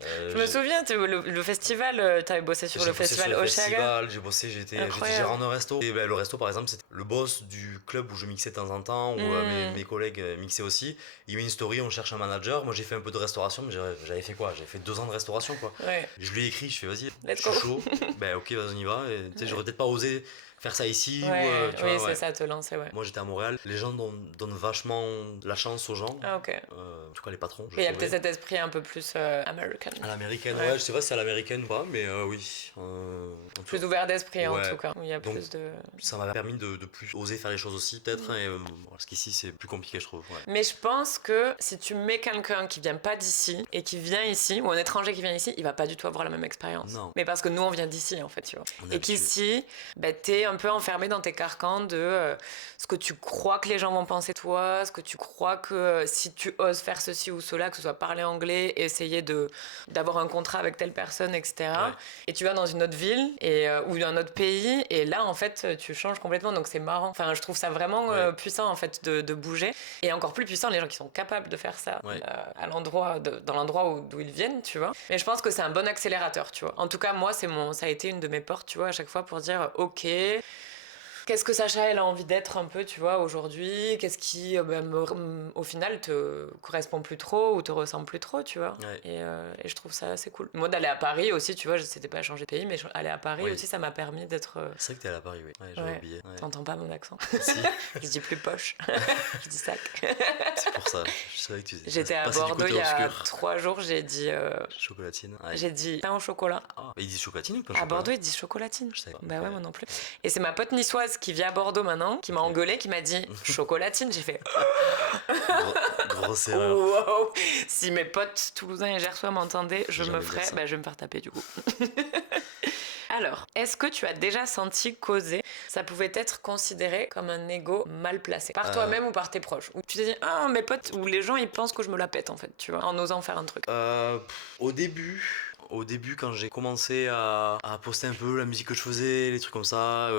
Je me souviens, le festival, t'avais bossé sur J'ai le bossé festival sur le Oshaga. festival, j'étais Incroyable. gérant d'un resto. Et ben, le resto, par exemple, c'était le boss du club où je mixais de temps en temps, où mes collègues mixaient aussi. Il met une story, on cherche un manager. Moi, j'ai fait un peu de restauration, mais j'avais fait quoi? J'avais fait 2 ans de restauration, quoi. Ouais. Je lui ai écrit, je fais vas-y, Let's je suis go. chaud. Ben, ok, vas-y, on y va. Et, tu sais, j'aurais peut-être pas osé faire ça ici. Ouais, ou, tu oui, vois, c'est ouais. ça, te lancer, ouais. Moi, j'étais à Montréal. Les gens donnent vachement la chance aux gens. Ah, ok. En tout cas, les patrons. je Il y a trouvais. peut-être cet esprit un peu plus American. À l'américaine, Ouais. ouais, je sais pas si c'est à l'américaine ou pas, mais oui. En tout Plus cas, ouvert d'esprit en Ouais. tout cas. Où il y a Donc, plus de. ça m'a permis de plus oser faire les choses aussi, peut-être. Et, parce qu'ici, c'est plus compliqué, je trouve. Ouais. Mais je pense que si tu mets quelqu'un qui vient pas d'ici et qui vient ici, ou un étranger qui vient ici, il va pas du tout avoir la même expérience. Non. Mais parce que nous, on vient d'ici, en fait, tu vois. On est Et habitué. qu'ici, bah, t'es un peu enfermé dans tes carcans de ce que tu crois que les gens vont penser de toi, ce que tu crois que si tu oses faire ceci ou cela, que ce soit parler anglais, essayer d'avoir un contrat avec telle personne, etc. Ouais. Et tu vas dans une autre ville ou un autre pays, et là, en fait, tu changes complètement. Donc c'est marrant. Enfin, je trouve ça vraiment Ouais. puissant, en fait, de bouger. Et encore plus puissant, les gens qui sont capables de faire ça Ouais. à dans l'endroit d'où ils viennent, tu vois. Mais je pense que c'est un bon accélérateur, tu vois. En tout cas, moi, ça a été une de mes portes, tu vois, à chaque fois pour dire, ok, qu'est-ce que Sacha, elle a envie d'être un peu, tu vois, aujourd'hui? Qu'est-ce qui, au final, te correspond plus trop ou te ressemble plus trop, tu vois? Ouais. Et je trouve ça assez cool. Moi, d'aller à Paris aussi, tu vois, c'était pas changer de pays, mais aller à Paris Oui. aussi, ça m'a permis d'être... C'est vrai que t'es allé à Paris, oui. Ouais, j'avais Ouais. oublié. Ouais. T'entends pas mon accent? Si, Je dis plus poche. Je dis sac. c'est pour ça. Je savais que tu disais. J'étais à Passer du Bordeaux côté il y a obscur. 3 jours, j'ai dit Chocolatine. Ouais. pain au chocolat. Ah, mais ils disent chocolatine ou pas À chocolat? Bordeaux, ils disent chocolatine. Je savais pas. Bah ouais, moi non plus. Et c'est ma pote niçoise qui vit à Bordeaux maintenant, qui m'a engueulée, qui m'a dit chocolatine. J'ai fait Grosse erreur. wow. Si mes potes toulousains et gersois m'entendaient, je Jamais me dire ferais, ça. bah, je vais me faire taper du coup. Alors, est-ce que tu as déjà senti qu'oser, ça pouvait être considéré comme un ego mal placé? Par toi-même ou par tes proches? Ou tu t'es dit, ah, mes potes, ou les gens, ils pensent que je me la pète, en fait, tu vois, en osant faire un truc. Au début, quand j'ai commencé à poster un peu la musique que je faisais, les trucs comme ça,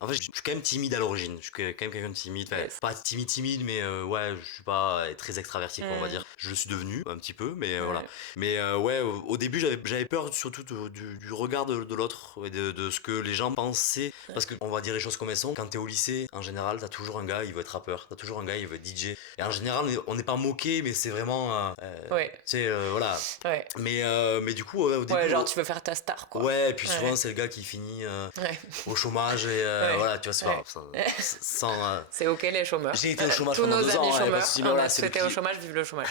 en fait, je suis quand même timide à l'origine. Je suis quand même quelqu'un de timide. Enfin, Yes. pas timide, mais ouais, je suis pas très extraverti, quoi, on va dire. Je le suis devenu un petit peu, mais voilà. Mais ouais, au début, j'avais peur surtout du regard de l'autre et de ce que les gens pensaient. Parce qu'on va dire les choses comme elles sont. Quand t'es au lycée, en général, t'as toujours un gars, il veut être rappeur. T'as toujours un gars, il veut être DJ. Et en général, on n'est pas moqué, mais c'est vraiment. Ouais. Tu sais, voilà. Ouais. Mais mais du coup, au début. Ouais, genre tu veux faire ta star, quoi. Ouais, et puis Ouais. souvent, c'est le gars qui finit Ouais. au chômage, et Ouais. voilà, tu vois, c'est pas Ouais. grave, sans. C'est ok les chômeurs. J'ai été au chômage Tous pendant nos 2 ans, amis hein, y a pas de chômeurs, souci, mais on voilà, a c'est le souhaité au chômage, vive le chômage.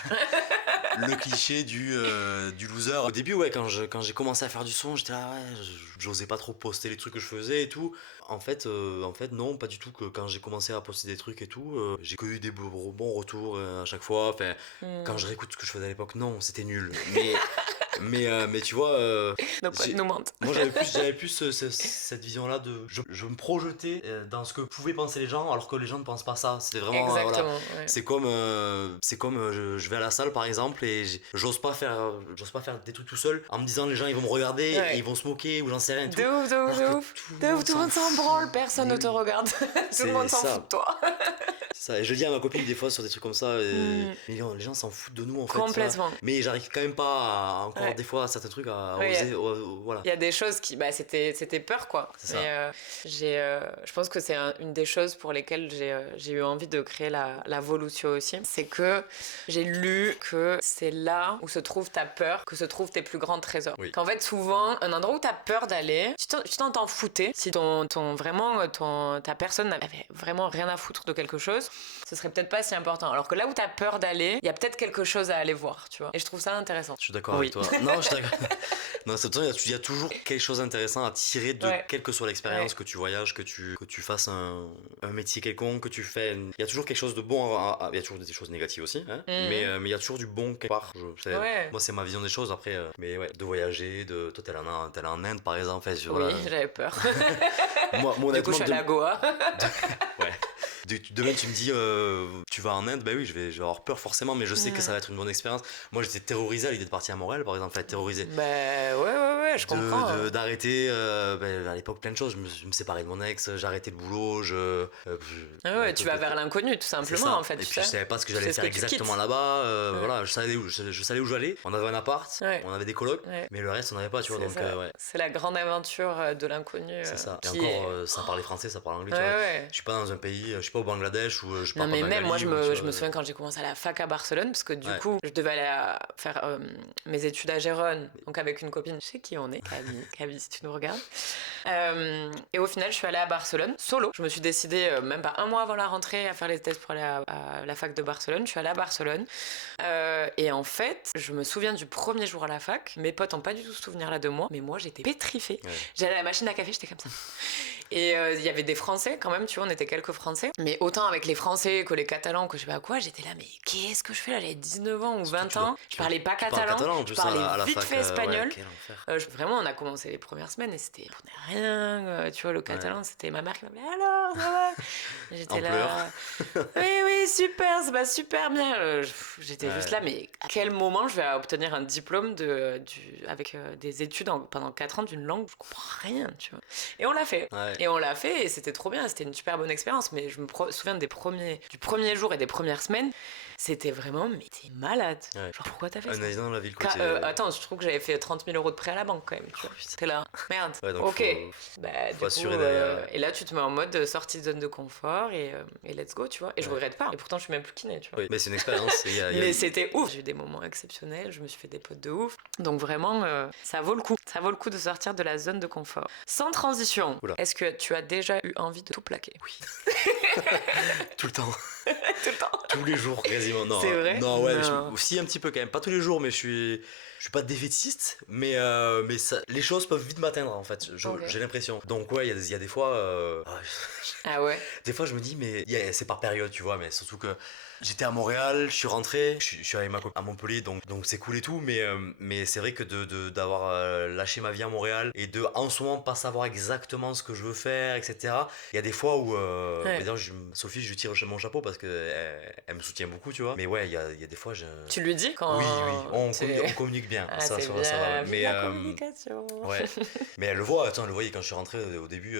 le cliché du loser. Au début, ouais, quand j'ai commencé à faire du son, j'étais là, ouais, j'osais pas trop poster les trucs que je faisais et tout. En fait, non, pas du tout. Que quand j'ai commencé à poster des trucs et tout, j'ai que eu des bons retours à chaque fois. Enfin, quand je réécoute ce que je faisais à l'époque, non, c'était nul. Mais tu vois, Nos potes j'ai- nous mentent. moi j'avais plus cette vision-là de. Je me projetais dans ce que pouvaient penser les gens, alors que les gens ne pensent pas ça. C'était vraiment. Voilà. Exactement. Ouais. C'est comme, je vais à la salle par exemple et j'ose pas faire des trucs tout seul en me disant les gens ils vont me regarder Ouais. et ils vont se moquer ou j'en sais rien et tout. De ouf, de ouf, de Alors que ouf. De ouf, tout le monde s'en branle, personne ne te regarde. Tout C'est le monde s'en ça. fout de toi. C'est ça. Et je dis à ma copine des fois sur des trucs comme ça, Mm. les gens s'en foutent de nous en fait. tu vois. Complètement. Mais j'arrive quand même pas encore Ouais. des fois à certains trucs à Ouais, oser. Voilà. Il y a des choses qui, bah, c'était peur, quoi. C'est ça. Mais je pense que c'est une des choses pour lesquelles j'ai eu envie de créer la Volutio aussi. C'est que j'ai lu que c'est là où se trouve ta peur, que se trouvent tes plus grands trésors. Oui. Qu'en fait, souvent, un endroit où t'as peur d'aller, tu t'en foutais. Si ta personne n'avait vraiment rien à foutre de quelque chose, ce serait peut-être pas si important. Alors que là où t'as peur d'aller, il y a peut-être quelque chose à aller voir, tu vois. Et je trouve ça intéressant. Je suis d'accord Oui. avec toi. Non, je suis d'accord. Non, c'est il y a toujours quelque chose d'intéressant à tirer de Ouais. quelle que soit l'expérience, Ouais. que tu voyages, que tu fasses un métier quelconque, que tu fais. Il y a toujours quelque chose de bon. Il y a toujours des choses négatives aussi, hein, Mhm. mais il y a toujours du bon quelque part. Ouais. Moi, c'est ma vision des choses après. Mais ouais, de voyager, toi, t'es allé en Inde par exemple. Enfin, Oui, voilà. j'avais peur. Moi, Du coup, honnêtement, je suis allée à Goa. ouais. Demain, tu me dis, tu vas en Inde, bah oui, je vais avoir peur forcément, mais je sais que ça va être une bonne expérience. Moi, j'étais terrorisé à l'idée de partir à Montréal, par exemple, terrorisé. Bah ouais, je comprends. hein. D'arrêter à l'époque plein de choses, je me séparais de mon ex, j'ai arrêté le boulot, Ah ouais, tu vas vers l'inconnu, tout c'est simplement, ça. en fait. Et tu puis je sais. savais pas ce que Tu j'allais sais ce faire que tu exactement quittes. là-bas, Ouais. voilà, je savais où j'allais, on avait un appart, Ouais. on avait des colocs, Ouais. mais le reste on n'avait pas, tu vois, C'est donc ça. ouais, C'est la grande aventure de l'inconnu. c'est ça. Et qui encore, est- ça parlait français, ça parlait anglais, Ouais, tu vois. ouais. Je suis pas dans un pays, je suis pas au Bangladesh où je Non parle mais pas même moi bengali, je me souviens quand j'ai commencé à la fac à Barcelone parce que du Ouais. coup je devais aller faire mes études à Gérone donc avec une copine, je sais qui on est, Camille si tu nous regardes. Et au final je suis allée à Barcelone solo. Je me suis décidée même pas un mois avant la rentrée à faire les tests pour aller à la fac de Barcelone. Je suis allée à Barcelone et en fait je me souviens du premier jour à la fac. Mes potes ont pas du tout ce souvenir là de moi, mais moi j'étais pétrifiée. Ouais. J'allais à la machine à café, j'étais comme ça. Et il y avait des Français quand même, tu vois, on était quelques Français. Mais autant avec les Français que les Catalans, que je sais pas quoi, j'étais là, mais qu'est-ce que je fais là? J'avais 19 ans ou 20 ans, je parlais pas Tu parles catalan, en je plus parlais à la vite fac, fait espagnol. ouais, quel enfer. Vraiment, on a commencé les premières semaines et c'était on comprenait rien. Tu vois, le catalan, c'était ma mère qui m'appelait alors, ça va? J'étais En là. Oui, super, ça va super bien. J'étais Ouais. juste là, mais à quel moment je vais obtenir un diplôme avec des études pendant 4 ans d'une langue où je comprends rien, tu vois. Et on l'a fait. Ouais. Et on l'a fait et c'était trop bien, c'était une super bonne expérience. Mais je me souviens du premier jour et des premières semaines, c'était vraiment, mais t'es malade. Ouais. Genre, pourquoi t'as fait Un ça? accident dans la ville, quoi. Attends, je trouve que j'avais fait 30 000 euros de prêt à la banque quand même. Tu vois. T'es là, merde. Ouais, donc ok. faut Bah, du coup, assurer derrière. et là, tu te mets en mode sortie de zone de confort et let's go, tu vois. Et je Ouais. regrette pas. Et pourtant, je suis même plus kiné, tu vois. Oui, mais c'est une expérience. Mais c'était ouf. J'ai eu des moments exceptionnels, je me suis fait des potes de ouf. Donc vraiment, ça vaut le coup. Ça vaut le coup de sortir de la zone de confort. Sans transition, Oula. est-ce que tu as déjà eu envie de tout plaquer? Oui. Tout le temps. Tout le temps. Tous les jours, quasiment. Non, C'est vrai? Non, ouais, Non. aussi un petit peu quand même. Pas tous les jours, mais je suis pas défaitiste, mais les choses peuvent vite m'atteindre en fait. Ok. J'ai l'impression. Donc ouais, il y a des fois. Ah ouais? Des fois, je me dis, mais c'est par période, tu vois, mais surtout que j'étais à Montréal, je suis rentré, je suis avec ma copine à Montpellier, donc c'est cool et tout, mais c'est vrai que d'avoir lâché ma vie à Montréal et de en ce moment pas savoir exactement ce que je veux faire, etc. Il y a des fois où, Ouais. d'ailleurs, Sophie, je lui tire mon chapeau parce que elle me soutient beaucoup, tu vois. Mais ouais, il y a des fois, Tu lui dis quand oui, on c'est- communique bien, Ah, ça, c'est ça, bien, ça va. vive Mais la communication. ouais, mais elle le voit, attends, elle le voyait quand je suis rentré au début,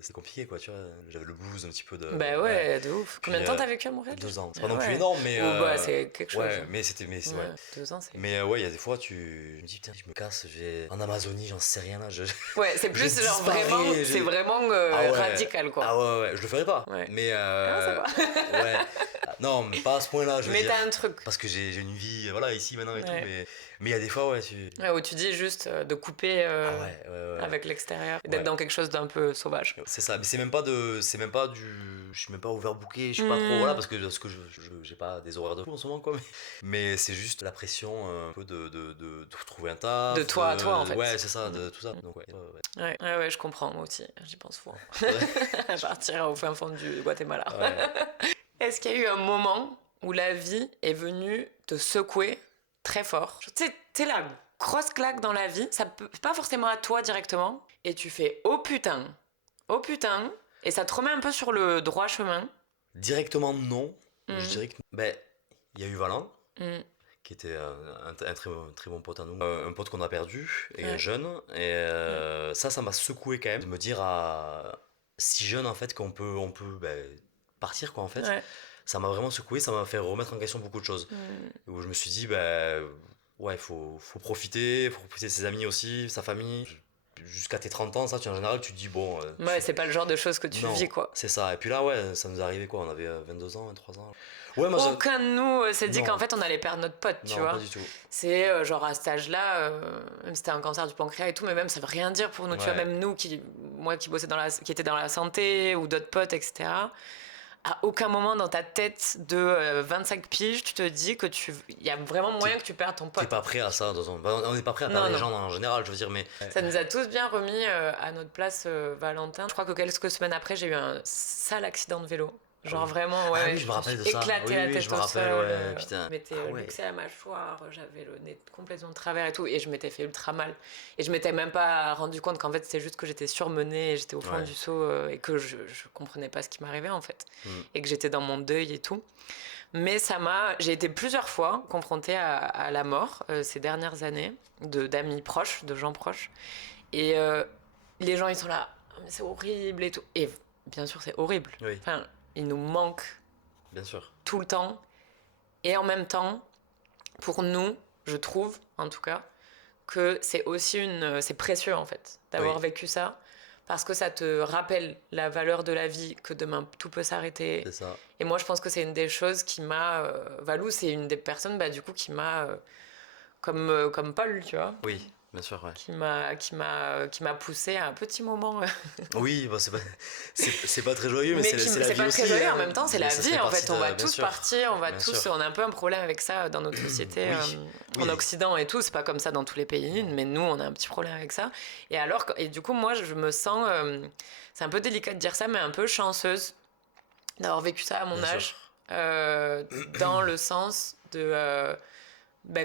c'est compliqué quoi, tu vois. J'avais le blues un petit peu de. Bah ouais, de ouf. Combien de temps t'as vécu à Montréal? 2 ans. C'est Ah pas non plus ouais. énorme, mais. Ou bah, c'est quelque chose. Ouais, mais c'était. Mais, c'est Ouais, ouais. 2 ans, c'est. Mais ouais, il y a des fois, je me dis, putain, je me casse, en Amazonie, j'en sais rien là. Ouais, c'est je plus genre disparais, vraiment, j'ai- c'est vraiment Ah ouais. radical quoi. Ah ouais, je le ferais pas. Ouais. Mais. Ah, ça va. Ouais. Non, mais pas à ce point-là, je veux Mais dire. t'as un truc. Parce que j'ai une vie, voilà, ici maintenant et tout, Ouais. mais il y a des fois, ouais, Ouais, où tu dis juste de couper Ah ouais. avec l'extérieur, et d'être Ouais. dans quelque chose d'un peu sauvage. C'est ça, mais c'est même pas je suis même pas overbooké, je suis pas trop, voilà, parce que j'ai pas des horaires de fou en ce moment, quoi, mais c'est juste la pression un peu de trouver un taf. De toi à toi, en fait. Ouais, c'est ça, de tout ça. Donc, ouais. Ouais, je comprends, moi aussi, j'y pense fou. Ouais. Partir au fin fond du Guatemala. Ouais. Est-ce qu'il y a eu un moment où la vie est venue te secouer très fort? Tu sais, t'es la grosse claque dans la vie, ça peut pas forcément à toi directement, et tu fais oh putain, et ça te remet un peu sur le droit chemin. Directement, non. Mhm. Je dirais que. Ben, il y a eu Valent, Mm. qui était un très bon pote à nous, un pote qu'on a perdu, et Ouais. jeune, et ça m'a secoué quand même, de me dire si jeune en fait qu'on peut ben, partir quoi en fait. Ouais. Ça m'a vraiment secoué, ça m'a fait remettre en question beaucoup de choses. Mm. Où je me suis dit, ben ouais, faut profiter de ses amis aussi, sa famille. Jusqu'à tes 30 ans, ça, en général, tu te dis, bon. Ouais, c'est pas le genre de choses que tu non, vis, quoi. c'est ça. Et puis là, ouais, ça nous est arrivé quoi, on avait 22 ans, 23 ans. Ouais, moi, Aucun de nous s'est dit Non. qu'en fait on allait perdre notre pote, tu non, vois. pas du tout. C'est genre à cet âge-là, même si c'était un cancer du pancréas et tout, mais même ça veut rien dire pour nous, tu vois. Ouais. Même nous, moi qui bossais qui était dans la santé, ou d'autres potes, etc. À aucun moment dans ta tête de 25 piges, tu te dis que il y a vraiment moyen que tu perdes ton T'es pote. pas prêt à ça. On n'est pas prêt à Non, perdre les non. gens en général, je veux dire, mais. Ça nous a tous bien remis à notre place, Valentin. Je crois que quelques semaines après, j'ai eu un sale accident de vélo. Genre oui. vraiment, ouais, Ah oui, je me rappelle de ça. éclaté Oui, la oui, tête je me au rappelle, sol. ouais, putain. Je m'étais Ah ouais. luxé la mâchoire, j'avais le nez complètement de travers et tout, et je m'étais fait ultra mal. Et je m'étais même pas rendu compte qu'en fait c'était juste que j'étais surmenée, et j'étais au fond Ouais. du seau, et que je comprenais pas ce qui m'arrivait en fait. Mm. Et que j'étais dans mon deuil et tout. Mais j'ai été plusieurs fois confrontée à la mort ces dernières années, d'amis proches, de gens proches. Et les gens, ils sont là, oh, mais c'est horrible et tout. Et bien sûr, c'est horrible. Oui, Enfin, il nous manque bien sûr. tout le temps. Et en même temps, pour nous, je trouve, en tout cas, que c'est aussi c'est précieux, en fait, d'avoir Oui. vécu ça. Parce que ça te rappelle la valeur de la vie, que demain tout peut s'arrêter. C'est ça. Et moi, je pense que c'est une des choses qui m'a... Valou, c'est une des personnes, bah, du coup, qui m'a... comme Paul, tu vois, Oui, bien sûr, ouais. qui m'a poussé à un petit moment. Oui, bon, c'est pas très joyeux, mais c'est la c'est vie pas aussi. très joyeux, hein. en même temps, c'est Mais la ça vie, fait en partie fait. On va bien tous sûr. partir, Bien sûr. on a un peu un problème avec ça dans notre société, Oui, en oui. Occident et tout. C'est pas comme ça dans tous les pays, mais nous, on a un petit problème avec ça. Et du coup, moi, je me sens, c'est un peu délicat de dire ça, mais un peu chanceuse d'avoir vécu ça à mon Bien âge, sûr. dans le sens de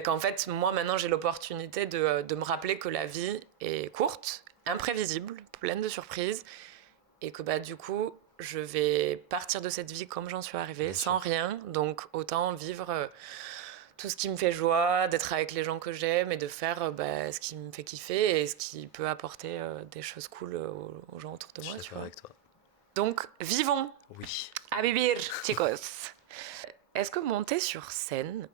qu'en fait, moi, maintenant, j'ai l'opportunité de me rappeler que la vie est courte, imprévisible, pleine de surprises, et que bah, du coup, je vais partir de cette vie comme j'en suis arrivée, Bien sans sûr. rien. Donc, autant vivre tout ce qui me fait joie, d'être avec les gens que j'aime et de faire ce qui me fait kiffer et ce qui peut apporter des choses cool aux gens autour de Je moi. suis Tu d'accord vois. avec toi. Donc, vivons, Oui. à vivir, chicos. Est-ce que monter sur scène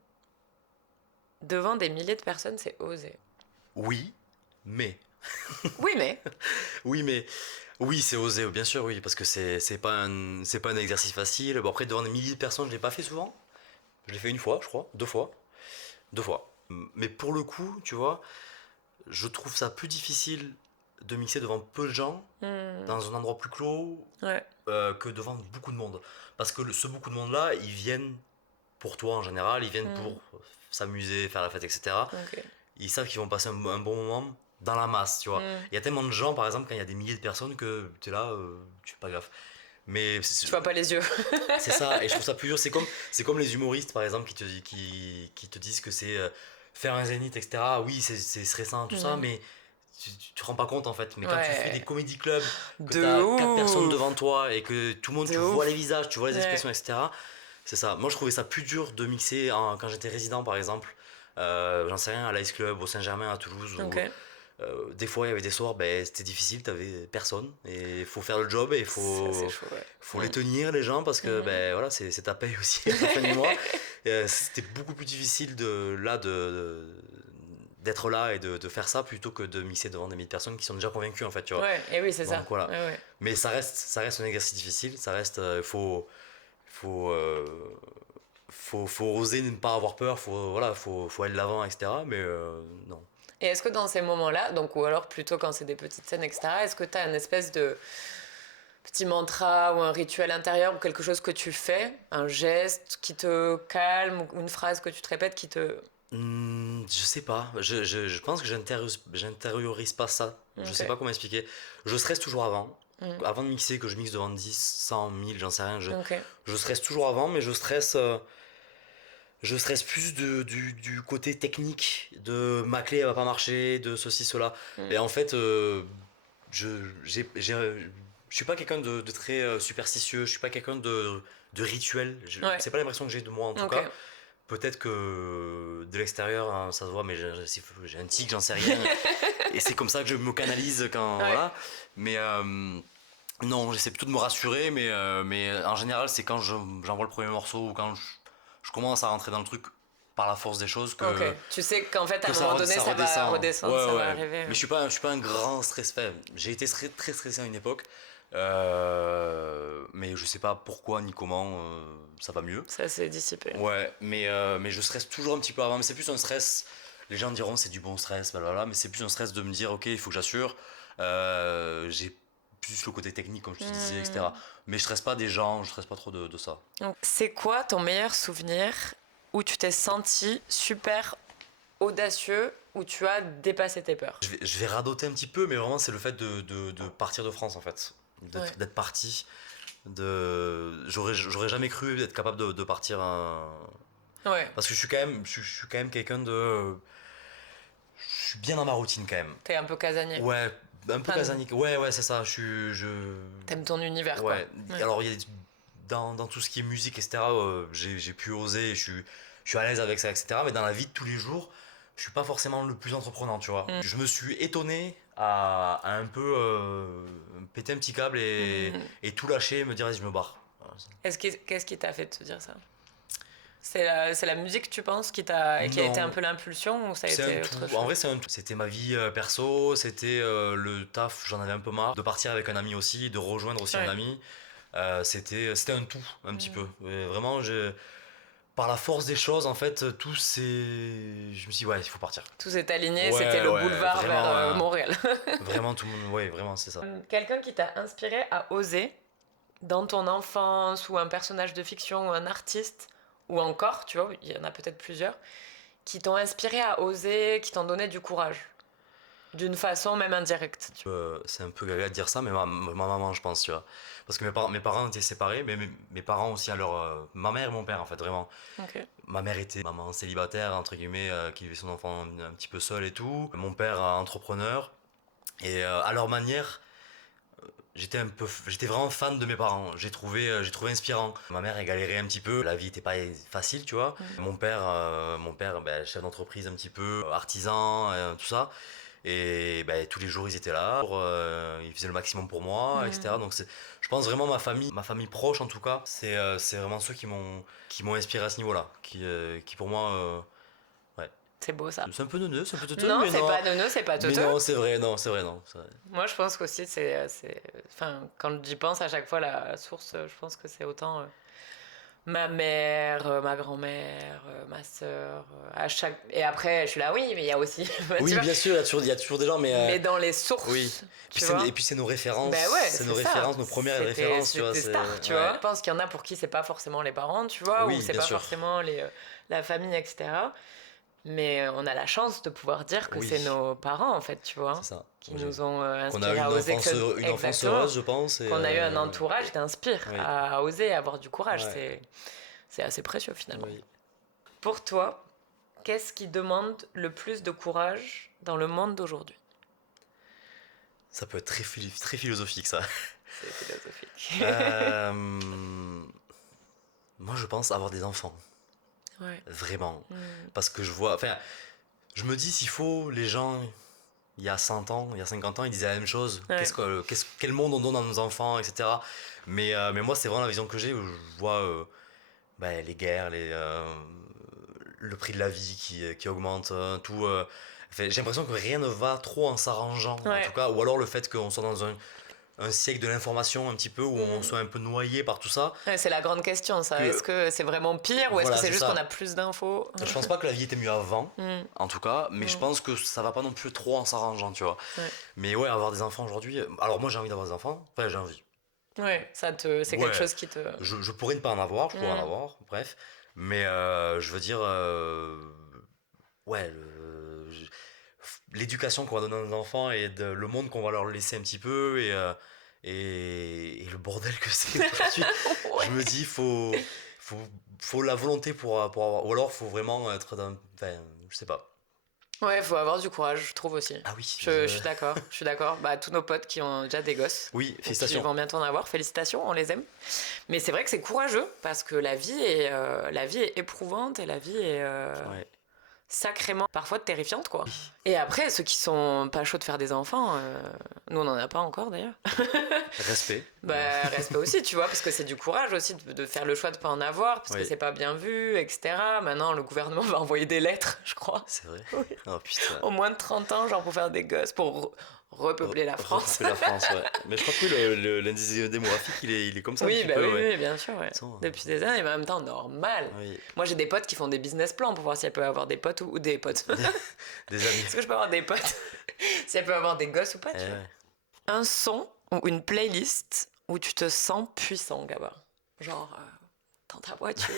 devant des milliers de personnes, c'est osé? Oui, mais. Oui, mais. Oui, mais. Oui, c'est osé, bien sûr, oui, parce que c'est pas un exercice facile. Bon, après, devant des milliers de personnes, je l'ai pas fait souvent. Je l'ai fait une fois, je crois, 2 fois. 2 fois. Mais pour le coup, tu vois, je trouve ça plus difficile de mixer devant peu de gens, dans un endroit plus clos, Ouais. que devant beaucoup de monde. Parce que ce beaucoup de monde-là, ils viennent pour toi en général, ils viennent pour s'amuser, faire la fête, etc. Ok. Ils savent qu'ils vont passer un bon moment dans la masse, tu vois. Il y a tellement de gens, par exemple, quand il y a des milliers de personnes, que tu es là, tu fais pas gaffe. Mais Tu vois pas les yeux. c'est ça, et je trouve ça plus dur. C'est comme les humoristes, par exemple, qui te disent que c'est faire un zénith, etc. Oui, c'est stressant, tout ça, mais tu te rends pas compte en fait. Mais quand tu fais des comédie clubs, que De t'as 4 personnes ouf. devant toi et que tout le monde, De tu ouf. vois les visages, tu vois les Ouais. expressions, etc. C'est ça. Moi, je trouvais ça plus dur de mixer quand j'étais résident, par exemple. J'en sais rien, à l'Ice Club, au Saint-Germain, à Toulouse, Ok. Des fois, il y avait des soirs, c'était difficile, t'avais personne. Et il faut faire le job et il Ça, c'est chaud, ouais. faut les tenir, les gens, parce que voilà, c'est ta paye aussi à la fin du mois. C'était beaucoup plus difficile d'être là et de faire ça plutôt que de mixer devant des milliers de personnes qui sont déjà convaincues, en fait, tu vois. Ouais, et oui, c'est ça. Donc voilà. Ouais, ouais. Mais ça reste un exercice difficile, ça reste, faut, euh, faut oser ne pas avoir peur, faut aller de l'avant, etc. Mais non. Et est-ce que dans ces moments-là, donc, ou alors plutôt quand c'est des petites scènes, etc., est-ce que tu as une espèce de petit mantra ou un rituel intérieur ou quelque chose que tu fais, un geste qui te calme ou une phrase que tu te répètes qui te... Je sais pas, je pense que j'intériorise pas ça, je sais Ok. pas comment expliquer. Je stresse toujours avant. Mm. Avant de mixer, que je mixe devant 10, 100, 1000, j'en sais rien, Ok. je stresse toujours avant, mais je stresse plus du côté technique, de ma clé elle va pas marcher, de ceci, cela. Mm. Et en fait, je je suis pas quelqu'un de très superstitieux, je suis pas quelqu'un de rituel. Ouais. C'est pas l'impression que j'ai de moi en tout Ok. cas. Peut-être que de l'extérieur, hein, ça se voit, mais j'ai un tic, j'en sais rien. Et c'est comme ça que je me canalise quand. Ouais. Voilà. Mais non, j'essaie plutôt de me rassurer, mais en général, c'est quand j'envoie le premier morceau ou quand je commence à rentrer dans le truc par la force des choses que, Ok. Tu sais qu'en fait, à que un moment donné, ça va redescend. redescendre, Ouais, ça va ouais. arriver. Mais je suis pas un grand stress. Enfin, j'ai été très stressé à une époque. Mais je sais pas pourquoi ni comment ça va mieux. Ça s'est dissipé. Ouais, mais je stresse toujours un petit peu avant. Mais c'est plus un stress. Les gens diront c'est du bon stress, blablabla, mais c'est plus un stress de me dire ok, il faut que j'assure. J'ai plus le côté technique, comme je te disais, etc. Mais je stresse pas des gens, je stresse pas trop de ça. Donc, c'est quoi ton meilleur souvenir où tu t'es senti super audacieux, où tu as dépassé tes peurs? Je vais radoter un petit peu, mais vraiment, c'est le fait de partir de France, en fait. Ouais. D'être parti. J'aurais jamais cru être capable de partir. Ouais. Parce que je suis quand même quelqu'un de. Je suis bien dans ma routine, quand même. T'es un peu casanier. Ouais, un peu Enfin, casanique. Ouais, c'est ça. T'aimes ton univers, Ouais. quoi. Ouais. Alors, il y a dans tout ce qui est musique, etc., j'ai pu oser, je suis à l'aise avec ça, etc. Mais dans la vie de tous les jours, je suis pas forcément le plus entreprenant, tu vois. Je me suis étonné à un peu péter un petit câble et tout lâcher et me dire, vas-y, je me barre. Voilà. Qu'est-ce qui t'a fait te dire ça? C'est la musique, tu penses, qui a Non. été un peu l'impulsion ou ça a C'est été un autre tout. chose? En vrai, c'est un tout. C'était ma vie perso, c'était le taf, j'en avais un peu marre. De partir avec un ami aussi, de rejoindre aussi Ouais. un ami. C'était un tout, un petit peu. Et vraiment, par la force des choses, en fait, tout c'est. Je me suis dit, ouais, il faut partir. Tout s'est aligné, Ouais, c'était le ouais, boulevard vraiment, vers Montréal. Vraiment, tout le monde. Ouais, vraiment, c'est ça. Quelqu'un qui t'a inspiré à oser dans ton enfance, ou un personnage de fiction, ou un artiste, ou encore, tu vois, il y en a peut-être plusieurs, qui t'ont inspiré à oser, qui t'ont donné du courage, d'une façon même indirecte. C'est un peu gaga de dire ça, mais ma maman, je pense, tu vois. Parce que mes parents étaient séparés, mais mes parents aussi, ma mère et mon père, en fait, vraiment. Ok. Ma mère était maman célibataire, entre guillemets, qui vivait son enfant un petit peu seul et tout. Mon père, entrepreneur. Et à leur manière, j'étais vraiment fan de mes parents. J'ai trouvé inspirant. Ma mère, elle galérait un petit peu. La vie était pas facile, tu vois. Mon père, chef d'entreprise un petit peu, artisan, tout ça. Et tous les jours, ils étaient là. Ils faisaient le maximum pour moi, etc. Donc, je pense vraiment ma famille proche en tout cas, c'est vraiment ceux qui m'ont inspiré à ce niveau-là. Qui pour moi, ouais. C'est beau ça. C'est un peu neuneux, c'est un peu teuteux, Non, mais c'est non. pas neuneux, c'est pas Mais teuteux. non, c'est vrai, non, c'est vrai, non. C'est vrai. Moi, je pense qu'aussi, enfin, quand j'y pense à chaque fois, la source, je pense que c'est autant ma mère, ma grand-mère, ma sœur. Et après, je suis là, oui, mais il y a aussi. tu Oui, vois, bien sûr, il y a toujours des gens, mais dans les sources. oui. Tu vois. Et puis c'est nos références, Ben ouais, c'est nos ça. références, nos premières références, tu vois. C'est des stars, tu vois. Je pense qu'il y en a pour qui c'est pas forcément les parents, tu vois, Oui, ou c'est bien pas sûr. forcément la famille, etc. Mais on a la chance de pouvoir dire que Oui. c'est nos parents, en fait, tu vois, C'est ça. qui nous ont Qu'on a inspirés eu à oser. une enfance Exactement. heureuse, je pense. Qu'on a eu un entourage qui t'inspire Oui. à oser, à avoir du courage. Ouais. C'est assez précieux, finalement. Oui. Pour toi, qu'est-ce qui demande le plus de courage dans le monde d'aujourd'hui? Ça peut être très philosophique, ça. C'est philosophique. Moi, je pense avoir des enfants. Ouais. Vraiment. Mm. Parce que je me dis, s'il faut, les gens, il y a 100 ans, il y a 50 ans, ils disaient la même chose. Ouais. Quel monde on donne à nos enfants, etc. Mais moi, c'est vraiment la vision que j'ai, où je vois les guerres, le prix de la vie qui augmente, tout. Enfin, j'ai l'impression que rien ne va trop en s'arrangeant, en Ouais. tout cas. Ou alors le fait qu'on soit dans un siècle de l'information un petit peu, où on soit un peu noyé par tout ça. Ouais, c'est la grande question, ça. Que- Est-ce que c'est vraiment pire ou est-ce Voilà, que c'est c'est juste ça. qu'on a plus d'infos? Je pense pas que la vie était mieux avant, Mm. en tout cas, mais je Mm. pense que ça va pas non plus trop en s'arrangeant, tu vois. Ouais. Mais ouais, avoir des enfants aujourd'hui. Alors moi, j'ai envie d'avoir des enfants. Enfin, j'ai envie. Ouais, c'est Ouais. quelque chose qui te... Je pourrais ne pas en avoir, je pourrais en avoir, bref. Mais je veux dire, ouais, l'éducation qu'on va donner à nos enfants et le monde qu'on va leur laisser un petit peu et le bordel que c'est aujourd'hui. Ouais. Je me dis, faut la volonté pour avoir. Ou alors, faut vraiment être dans. Enfin, je sais pas. Ouais, faut avoir du courage, je trouve aussi. Ah oui, Je suis d'accord, je suis d'accord. Bah, tous nos potes qui ont déjà des gosses, Oui, ou qui félicitations. vont bientôt en avoir, félicitations, on les aime. Mais c'est vrai que c'est courageux parce que la vie est éprouvante et la vie est Ouais. sacrément parfois terrifiante, quoi. Et après, ceux qui sont pas chauds de faire des enfants, nous on en a pas encore d'ailleurs. Respect. Bah, respect aussi, tu vois, parce que c'est du courage aussi de faire le choix de pas en avoir, parce que Oui. c'est pas bien vu, etc. Maintenant, le gouvernement va envoyer des lettres, je crois, C'est vrai. Oui. Oh putain. au moins de 30 ans, genre pour faire des gosses, pour repeupler la France. Repeupler la France, ouais. Mais je crois que oui, l'indice démographique, il est comme ça un Oui, petit bah peu, oui, ouais. oui, bien sûr, ouais. Attends, Depuis des années, mais en même temps, normal. Oui. Moi, j'ai des potes qui font des business plans pour voir si elles peuvent avoir des potes ou des potes. Des amis. Est-ce que je peux avoir des potes si elles peuvent avoir des gosses ou pas, tu Eh vois. ouais. Un son ou une playlist où tu te sens puissant, Gaba. Genre, dans ta voiture,